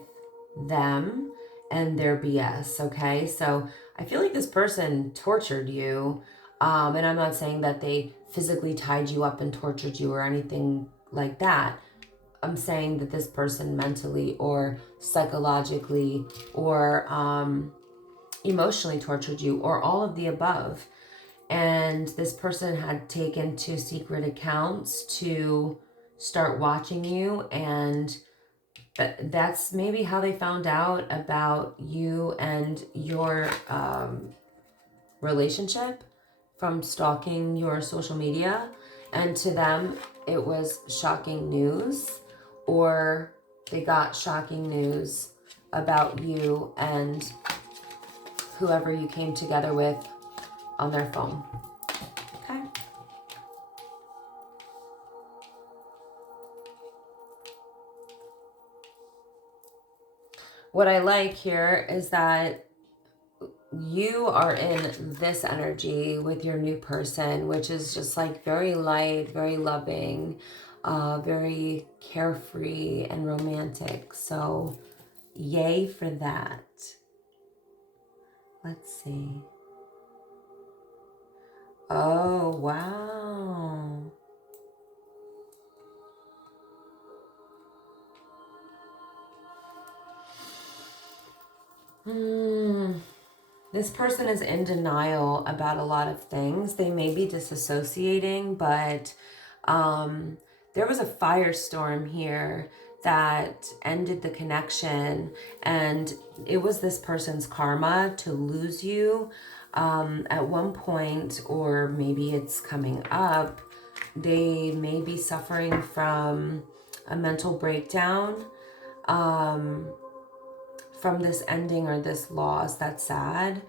them and their BS, okay? So I feel like this person tortured you. And I'm not saying that they physically tied you up and tortured you or anything like that. I'm saying that this person mentally or psychologically or emotionally tortured you, or all of the above. And this person had taken to secret accounts to start watching you, and that's maybe how they found out about you and your relationship, from stalking your social media. And to them, it was shocking news, or they got shocking news about you and whoever you came together with on their phone. Okay. What I like here is that you are in this energy with your new person, which is just like very light, very loving, very carefree and romantic. So yay for that. Let's see. Oh, wow. This person is in denial about a lot of things. They may be disassociating, but there was a firestorm here that ended the connection, and it was this person's karma to lose you at one point, or maybe it's coming up. They may be suffering from a mental breakdown from this ending or this loss. That's sad.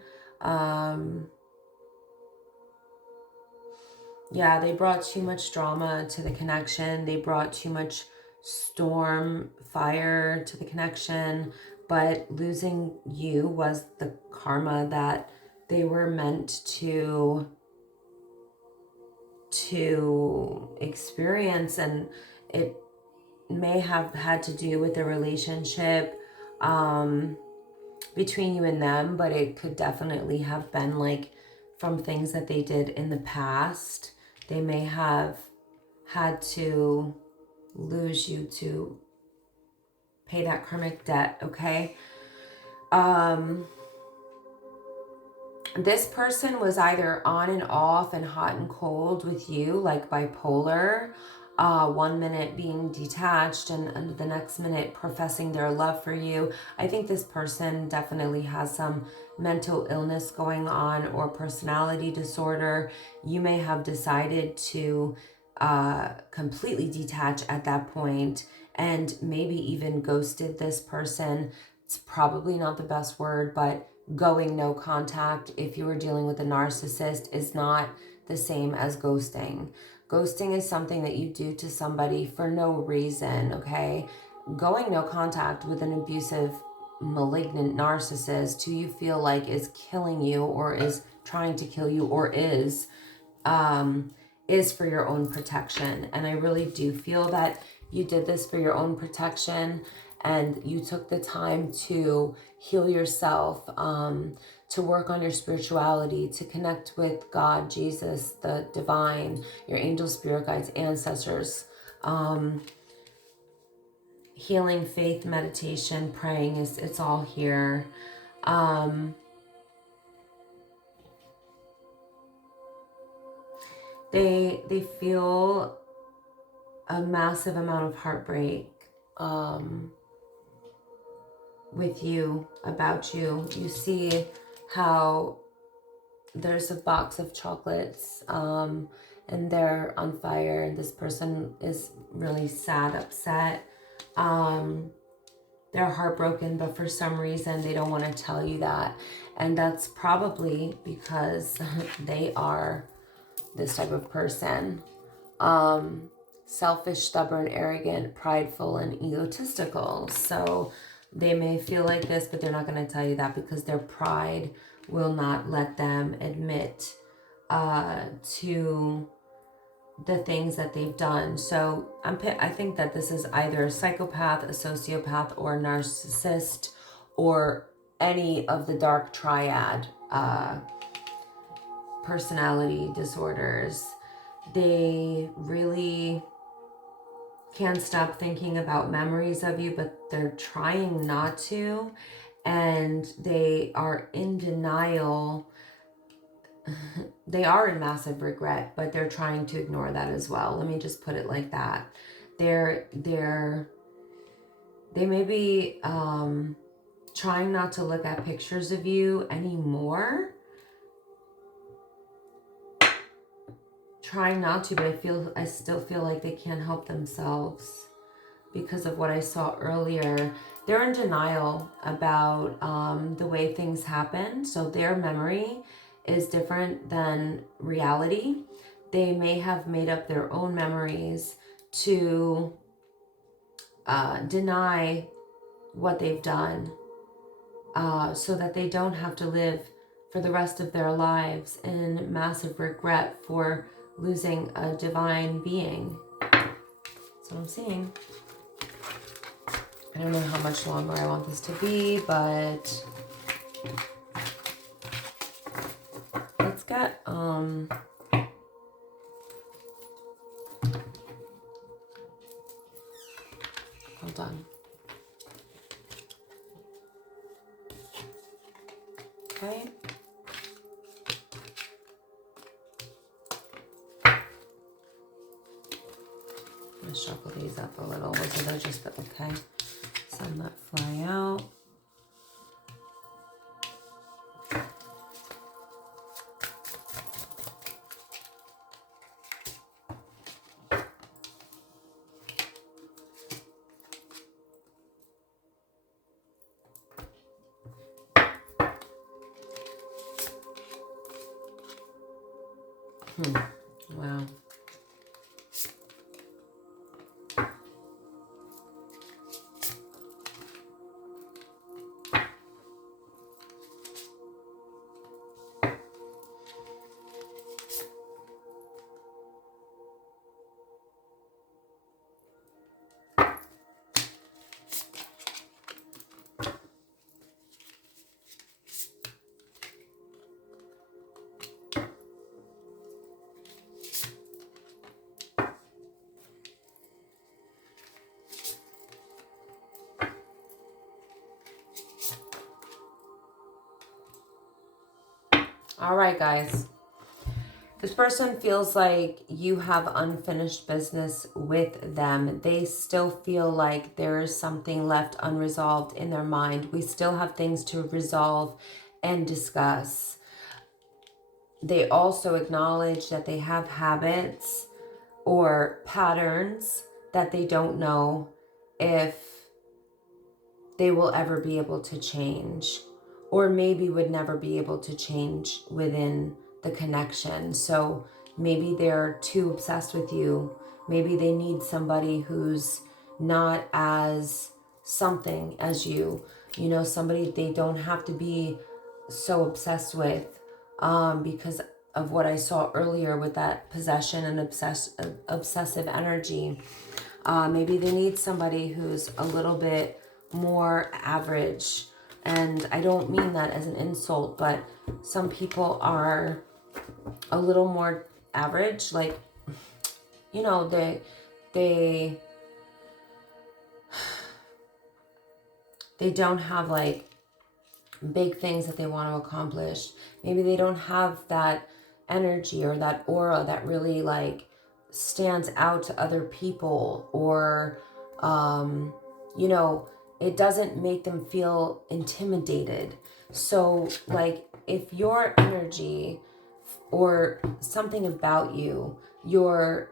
Yeah, they brought too much drama to the connection. They brought too much storm, fire to the connection, but losing you was the karma that they were meant to experience, and it may have had to do with the relationship between you and them, but it could definitely have been like from things that they did in the past. They may have had to lose you to pay that karmic debt, okay? This person was either on and off and hot and cold with you, like bipolar, 1 minute being detached and the next minute professing their love for you. I think this person definitely has some mental illness going on or personality disorder. You may have decided to completely detach at that point and maybe even ghosted this person. It's probably not the best word, but going no contact, if you were dealing with a narcissist, is not the same as ghosting. Ghosting is something that you do to somebody for no reason, okay? Going no contact with an abusive, malignant narcissist who you feel like is killing you or is trying to kill you or is for your own protection. And I really do feel that you did this for your own protection, and you took the time to heal yourself, to work on your spirituality, to connect with God, Jesus, the divine, your angel, spirit guides, ancestors. Healing, faith, meditation, praying, it's all here. They feel a massive amount of heartbreak with you, about you. You see how there's a box of chocolates and they're on fire, and this person is really sad, upset. They're heartbroken, but for some reason they don't want to tell you that. And that's probably because they are this type of person. Selfish, stubborn, arrogant, prideful, and egotistical. So they may feel like this, but they're not going to tell you that because their pride will not let them admit to the things that they've done. So I think that this is either a psychopath, a sociopath, or a narcissist, or any of the dark triad personality disorders. They really can't stop thinking about memories of you, but they're trying not to, and they are in denial. They are in massive regret, but they're trying to ignore that as well. Let me just put it like that. They may be trying not to look at pictures of you anymore. Trying not to, but I still feel like they can't help themselves because of what I saw earlier. They're in denial about the way things happen. So their memory is different than reality. They may have made up their own memories to deny what they've done so that they don't have to live for the rest of their lives in massive regret for losing a divine being. That's what I'm seeing. I don't know how much longer I want this to be, but let's get, hold on. Okay. I'm gonna shuffle these up a little. So they're just, okay. Send that fly out. Wow. All right, guys. This person feels like you have unfinished business with them. They still feel like there is something left unresolved in their mind. We still have things to resolve and discuss. They also acknowledge that they have habits or patterns that they don't know if they will ever be able to change, or maybe would never be able to change within the connection. So maybe they're too obsessed with you. Maybe they need somebody who's not as something as you. You know, somebody they don't have to be so obsessed with, because of what I saw earlier with that possession and obsessive energy. Maybe they need somebody who's a little bit more average. And I don't mean that as an insult, but some people are a little more average. Like, you know, they don't have like big things that they want to accomplish. Maybe they don't have that energy or that aura that really like stands out to other people, or you know, it doesn't make them feel intimidated. So like if your energy or something about you, your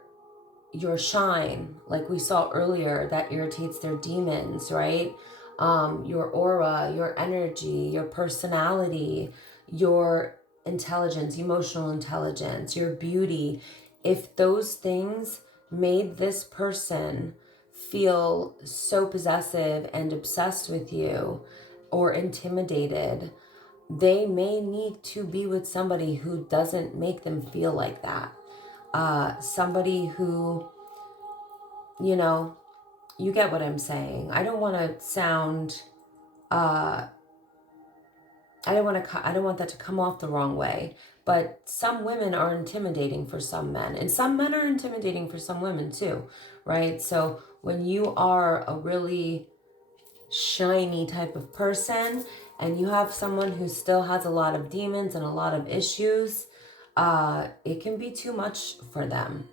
shine, like we saw earlier, that irritates their demons, right? Your aura, your energy, your personality, your intelligence, emotional intelligence, your beauty. If those things made this person feel so possessive and obsessed with you or intimidated, they may need to be with somebody who doesn't make them feel like that. Somebody who, you know, you get what I'm saying. I don't want to sound, I don't want that to come off the wrong way, but some women are intimidating for some men, and some men are intimidating for some women too, right? So when you are a really shiny type of person and you have someone who still has a lot of demons and a lot of issues, it can be too much for them.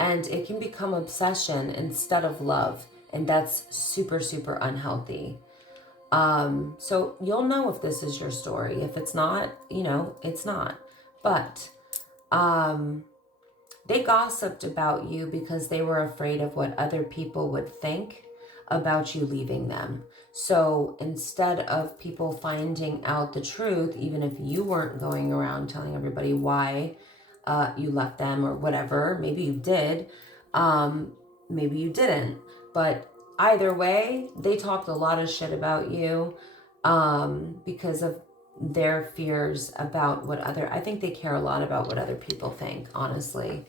And it can become obsession instead of love. And that's super, super unhealthy. So you'll know if this is your story. If it's not, you know, it's not. But they gossiped about you because they were afraid of what other people would think about you leaving them. So instead of people finding out the truth, even if you weren't going around telling everybody why you left them or whatever, maybe you did, maybe you didn't, but either way, they talked a lot of shit about you because of their fears about what I think they care a lot about what other people think, honestly.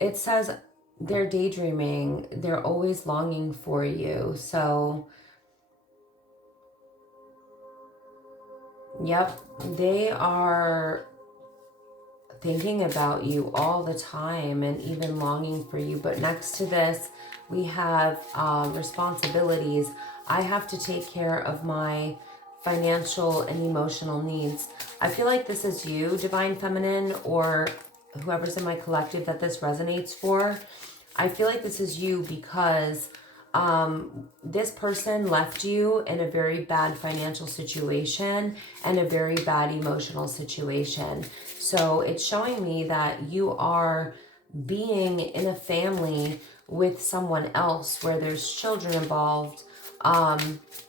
It says they're daydreaming, they're always longing for you. So yep, they are thinking about you all the time and even longing for you. But next to this, we have responsibilities. I have to take care of my financial and emotional needs. I feel like this is you, Divine Feminine, or whoever's in my collective that this resonates for. I feel like this is you because this person left you in a very bad financial situation and a very bad emotional situation. So it's showing me that you are being in a family with someone else where there's children involved.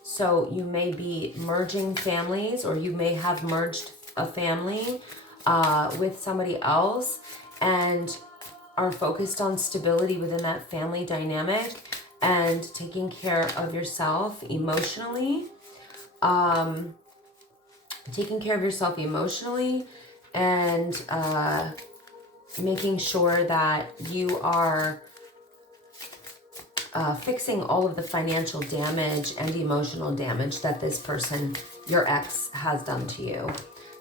So you may be merging families, or you may have merged a family with somebody else and are focused on stability within that family dynamic and taking care of yourself emotionally, and making sure that you are fixing all of the financial damage and emotional damage that this person, your ex, has done to you.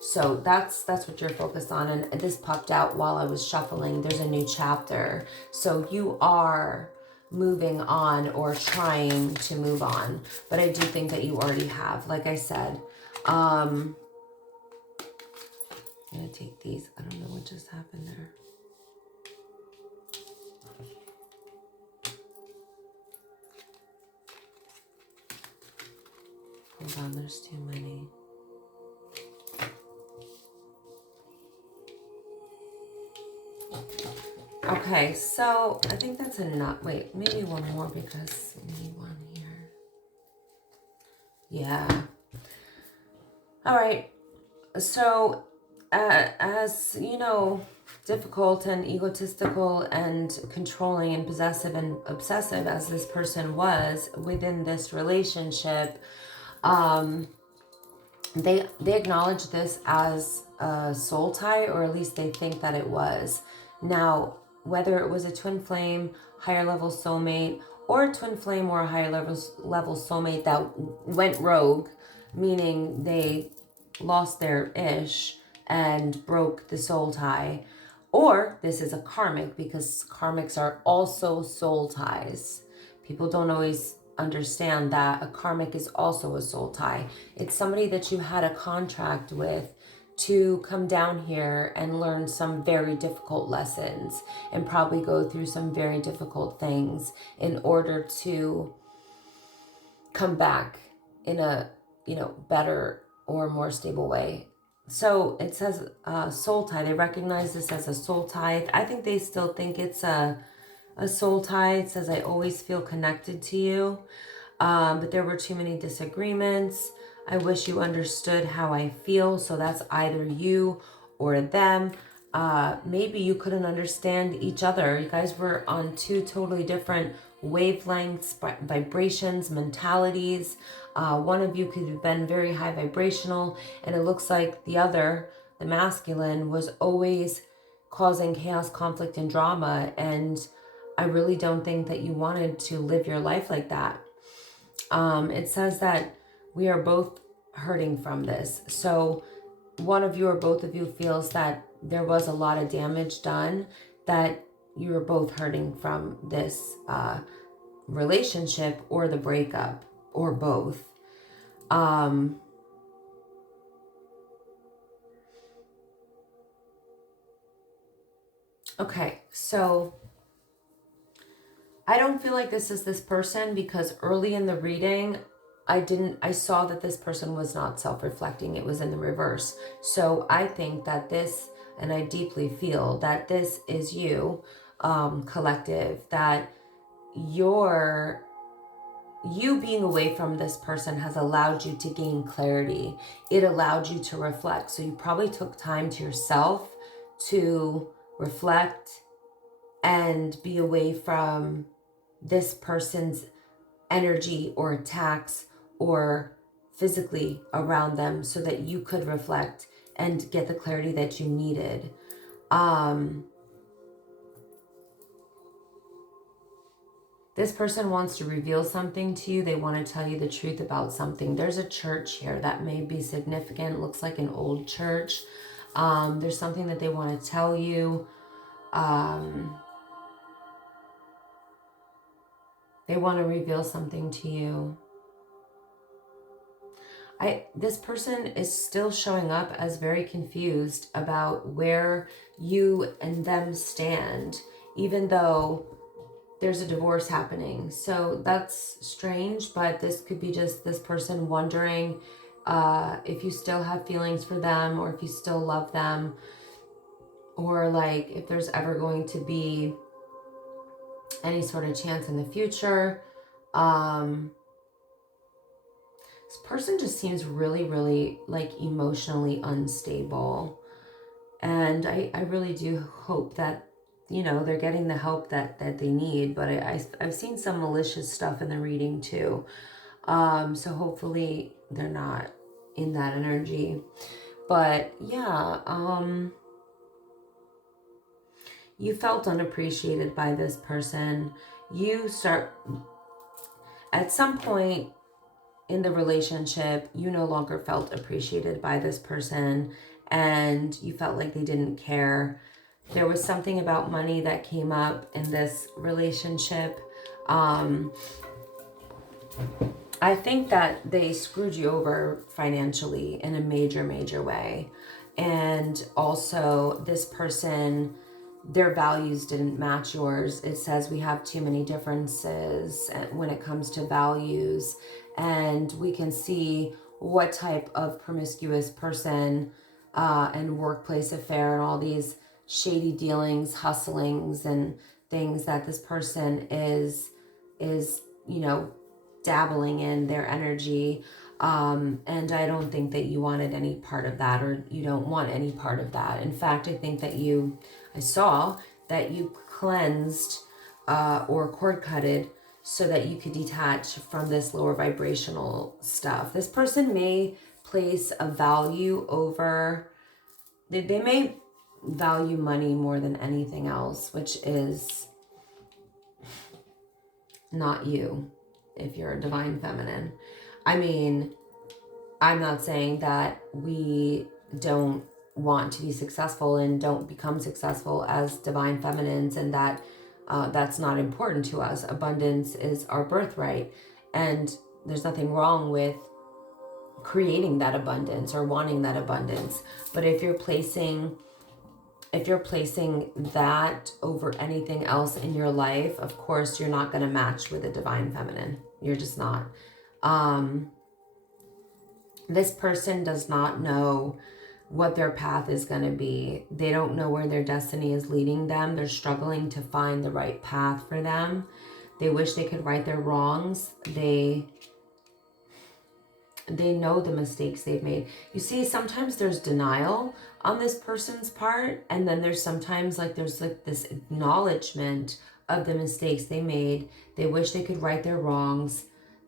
So that's what you're focused on. And this popped out while I was shuffling. There's a new chapter. So you are moving on or trying to move on. But I do think that you already have, like I said. I'm gonna take these. I don't know what just happened there. Hold on, there's too many. Okay, so I think that's enough. Wait, maybe one more because we need one here. Yeah. All right. So, as you know, difficult and egotistical and controlling and possessive and obsessive as this person was within this relationship, they acknowledge this as a soul tie, or at least they think that it was. Now, whether it was a twin flame, higher level soulmate, or a twin flame or a higher level soulmate that went rogue, meaning they lost their ish and broke the soul tie, or this is a karmic, because karmics are also soul ties. People don't always understand that a karmic is also a soul tie. It's somebody that you had a contract with to come down here and learn some very difficult lessons and probably go through some very difficult things in order to come back in a, better or more stable way. So it says soul tie. They recognize this as a soul tie. I think they still think it's a soul tie. It says, I always feel connected to you. But there were too many disagreements. I wish you understood how I feel. So that's either you or them. Maybe you couldn't understand each other. You guys were on two totally different wavelengths, vibrations, mentalities. One of you could have been very high vibrational, and it looks like the other, the masculine, was always causing chaos, conflict, and drama. And I really don't think that you wanted to live your life like that. It says that we are both hurting from this. So one of you or both of you feels that there was a lot of damage done, that you are both hurting from this relationship or the breakup, or both. Okay, so I don't feel like this is this person, because early in the reading, I saw that this person was not self-reflecting. It was in the reverse. So I think that this, and I deeply feel that this is you, collective, that you being away from this person has allowed you to gain clarity. It allowed you to reflect. So you probably took time to yourself to reflect and be away from this person's energy or attacks or physically around them, so that you could reflect and get the clarity that you needed. This person wants to reveal something to you. They want to tell you the truth about something. There's a church here that may be significant. It looks like an old church. There's something that they want to tell you. They want to reveal something to you. This person is still showing up as very confused about where you and them stand, even though there's a divorce happening. So that's strange, but this could be just this person wondering if you still have feelings for them, or if you still love them, or like if there's ever going to be any sort of chance in the future. This person just seems really, really like emotionally unstable. And I really do hope that, they're getting the help that they need. But I've seen some malicious stuff in the reading too. So hopefully they're not in that energy. But yeah, you felt unappreciated by this person. At some point in the relationship, you no longer felt appreciated by this person, and you felt like they didn't care. There was something about money that came up in this relationship. I think that they screwed you over financially in a major, major way. And also, this person, their values didn't match yours. It says we have too many differences when it comes to values. And we can see what type of promiscuous person and workplace affair and all these shady dealings, hustlings, and things that this person is, you know, dabbling in their energy. And I don't think that you wanted any part of that, or you don't want any part of that. In fact, I think that I saw that you cleansed or cord cutted so that you could detach from this lower vibrational stuff. This person may place a value over, they may value money more than anything else, which is not you if you're a divine feminine. I mean, I'm not saying that we don't want to be successful and don't become successful as divine feminines, and that that's not important to us. Abundance is our birthright, and there's nothing wrong with creating that abundance or wanting that abundance. But if you're placing that over anything else in your life, of course, you're not going to match with a divine feminine. You're just not. This person does not know what their path is going to be. They don't know where their destiny is leading them. They're struggling to find the right path for them. They wish they could right their wrongs. They know the mistakes they've made. You see, sometimes there's denial on this person's part, and then there's sometimes there's this acknowledgement of the mistakes they made. They wish they could right their wrongs.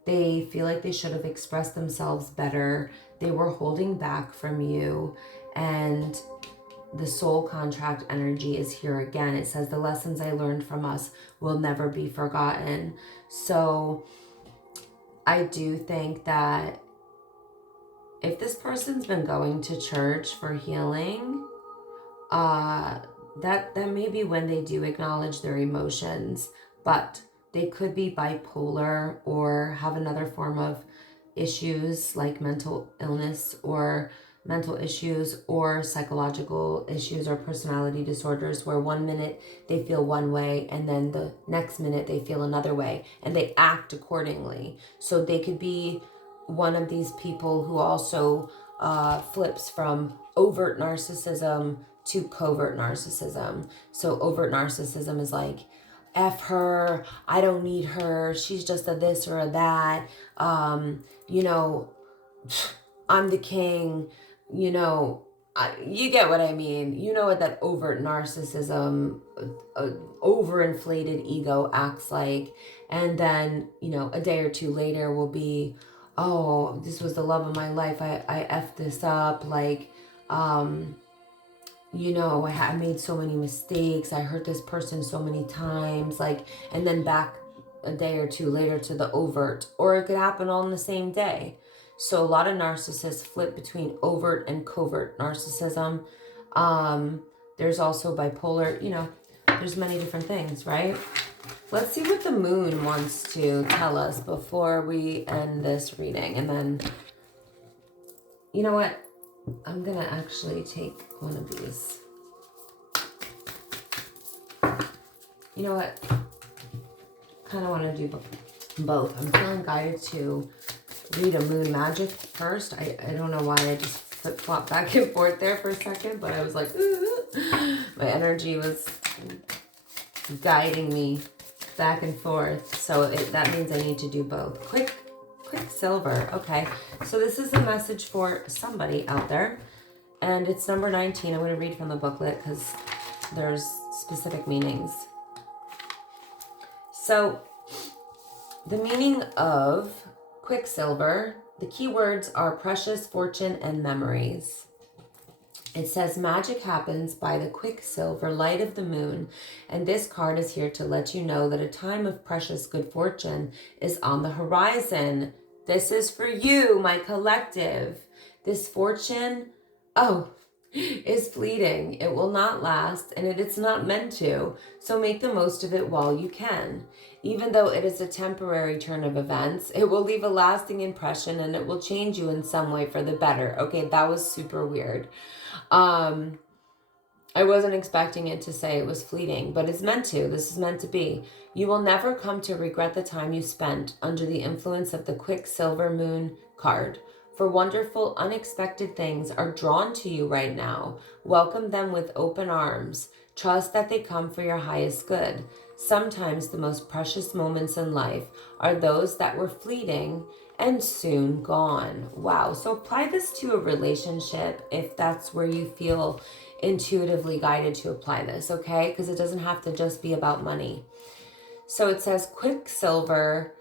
They feel like they should have expressed themselves better. They were holding back from you, and the soul contract energy is here again. It says the lessons I learned from us will never be forgotten. So I do think that if this person's been going to church for healing, that may be when they do acknowledge their emotions, but they could be bipolar or have another form of issues like mental illness or mental issues or psychological issues or personality disorders, where 1 minute they feel one way and then the next minute they feel another way, and they act accordingly. So they could be one of these people who also flips from overt narcissism to covert narcissism. So overt narcissism is like, F her, I don't need her, she's just a this or a that, you know, I'm the king, you know, you get what I mean. You know what that overt narcissism, overinflated ego acts like. And then, you know, a day or two later will be, oh, this was the love of my life, I effed this up, like, you know, I made so many mistakes, I hurt this person so many times, like, and then back a day or two later to the overt, or it could happen all in the same day. So a lot of narcissists flip between overt and covert narcissism. There's also bipolar, you know, there's many different things, right? Let's see what the moon wants to tell us before we end this reading. And then, you know what? I'm going to actually take one of these. You know what? Kind of want to do both. I'm feeling guided to read a moon magic first. I don't know why I just flip-flop back and forth there for a second, but I was like, my energy was guiding me back and forth. So that means I need to do both. Quicksilver. Okay. So this is a message for somebody out there, and it's number 19. I'm going to read from the booklet because there's specific meanings. So the meaning of Quicksilver, the keywords are precious, fortune, and memories. It says magic happens by the quicksilver light of the moon, and this card is here to let you know that a time of precious good fortune is on the horizon. This is for you, my collective. This fortune, oh, is fleeting. It will not last, and it's not meant to. So make the most of it while you can. Even though it is a temporary turn of events, it will leave a lasting impression and it will change you in some way for the better. Okay, that was super weird. I wasn't expecting it to say it was fleeting, but it's meant to. This is meant to be. You will never come to regret the time you spent under the influence of the Quicksilver Moon card. For wonderful, unexpected things are drawn to you right now. Welcome them with open arms. Trust that they come for your highest good. Sometimes the most precious moments in life are those that were fleeting and soon gone. Wow. So apply this to a relationship if that's where you feel intuitively guided to apply this, okay? Because it doesn't have to just be about money. So it says Quicksilver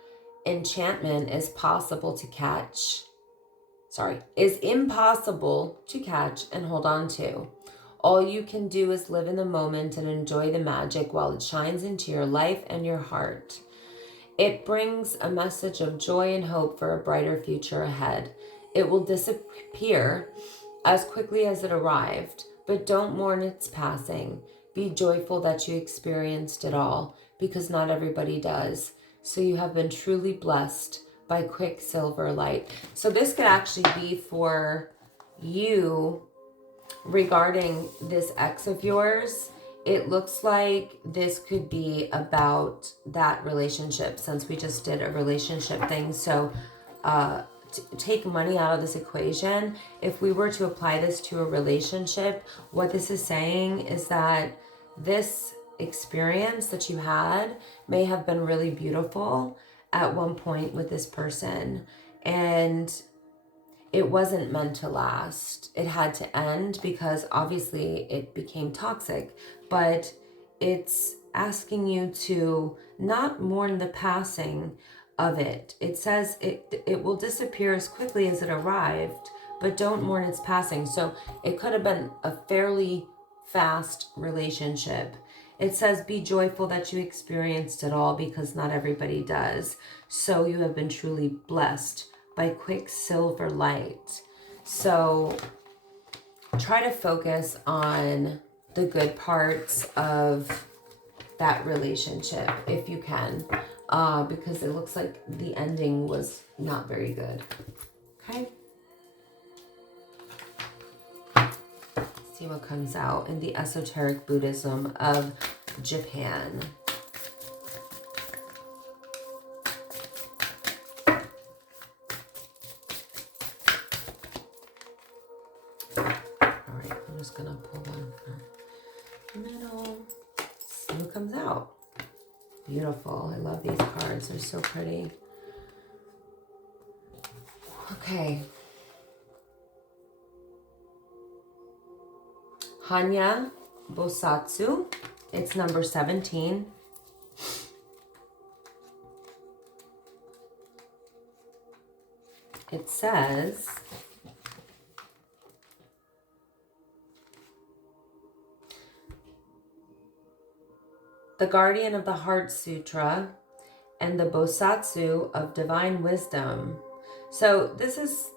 enchantment is possible to catch. Is impossible to catch and hold on to. All you can do is live in the moment and enjoy the magic while it shines into your life and your heart. It brings a message of joy and hope for a brighter future ahead. It will disappear as quickly as it arrived, but don't mourn its passing. Be joyful that you experienced it all, because not everybody does. So you have been truly blessed by Quicksilver light. So this could actually be for you regarding this ex of yours. It looks like this could be about that relationship, since we just did a relationship thing. So take money out of this equation. If we were to apply this to a relationship, what this is saying is that this experience that you had may have been really beautiful at one point with this person, and it wasn't meant to last. It had to end because obviously it became toxic, but it's asking you to not mourn the passing of it. It says it will disappear as quickly as it arrived, but don't mourn its passing. So it could have been a fairly fast relationship. It says, be joyful that you experienced it all, because not everybody does. So you have been truly blessed by Quicksilver light. So try to focus on the good parts of that relationship if you can, because it looks like the ending was not very good. Okay. See what comes out in the esoteric Buddhism of Japan. Alright, I'm just gonna pull one from the middle. See what comes out. Beautiful. I love these cards. They're so pretty. Okay. Hanya Bosatsu. It's number 17. It says, the Guardian of the Heart Sutra and the Bosatsu of Divine Wisdom. So this is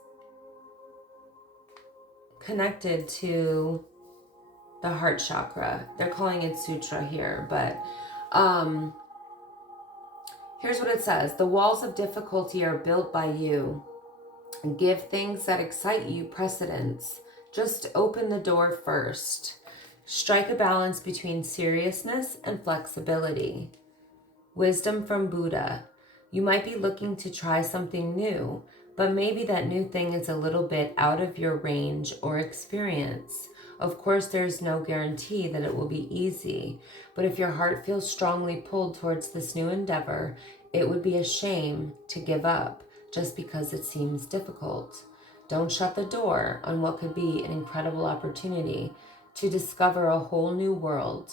connected to the heart chakra. They're calling it sutra here, but here's what it says. The walls of difficulty are built by you. Give things that excite you precedence. Just open the door first. Strike a balance between seriousness and flexibility. Wisdom from Buddha. You might be looking to try something new, but maybe that new thing is a little bit out of your range or experience. Of course, there's no guarantee that it will be easy, but if your heart feels strongly pulled towards this new endeavor, it would be a shame to give up just because it seems difficult. Don't shut the door on what could be an incredible opportunity to discover a whole new world.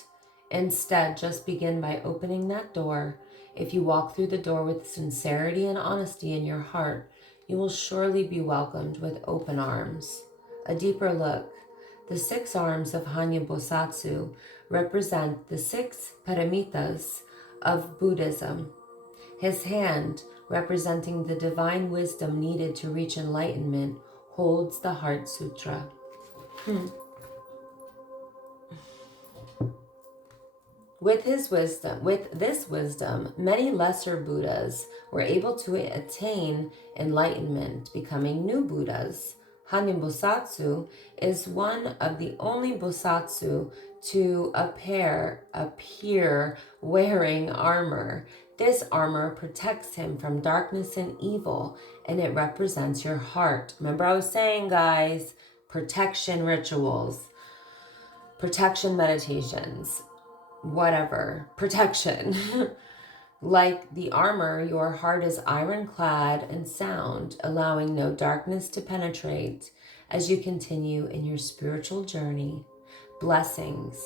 Instead, just begin by opening that door. If you walk through the door with sincerity and honesty in your heart, you will surely be welcomed with open arms. A deeper look. The 6 arms of Hanya Bosatsu represent the 6 paramitas of Buddhism. His hand, representing the divine wisdom needed to reach enlightenment, holds the Heart Sutra. With this wisdom, many lesser Buddhas were able to attain enlightenment, becoming new Buddhas. Hanyin Bosatsu is one of the only Bosatsu to appear wearing armor. This armor protects him from darkness and evil, and it represents your heart. Remember I was saying, guys, protection rituals, protection meditations, whatever, protection. Like the armor, your heart is ironclad and sound, allowing no darkness to penetrate as you continue in your spiritual journey. Blessings,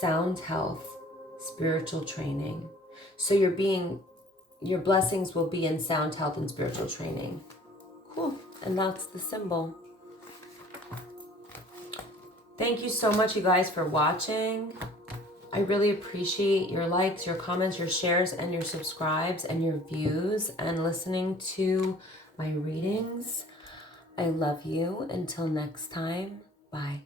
sound health, spiritual training. So your blessings will be in sound health and spiritual training. Cool. And that's the symbol. Thank you so much, you guys, for watching. I really appreciate your likes, your comments, your shares, and your subscribes, and your views, and listening to my readings. I love you. Until next time, bye.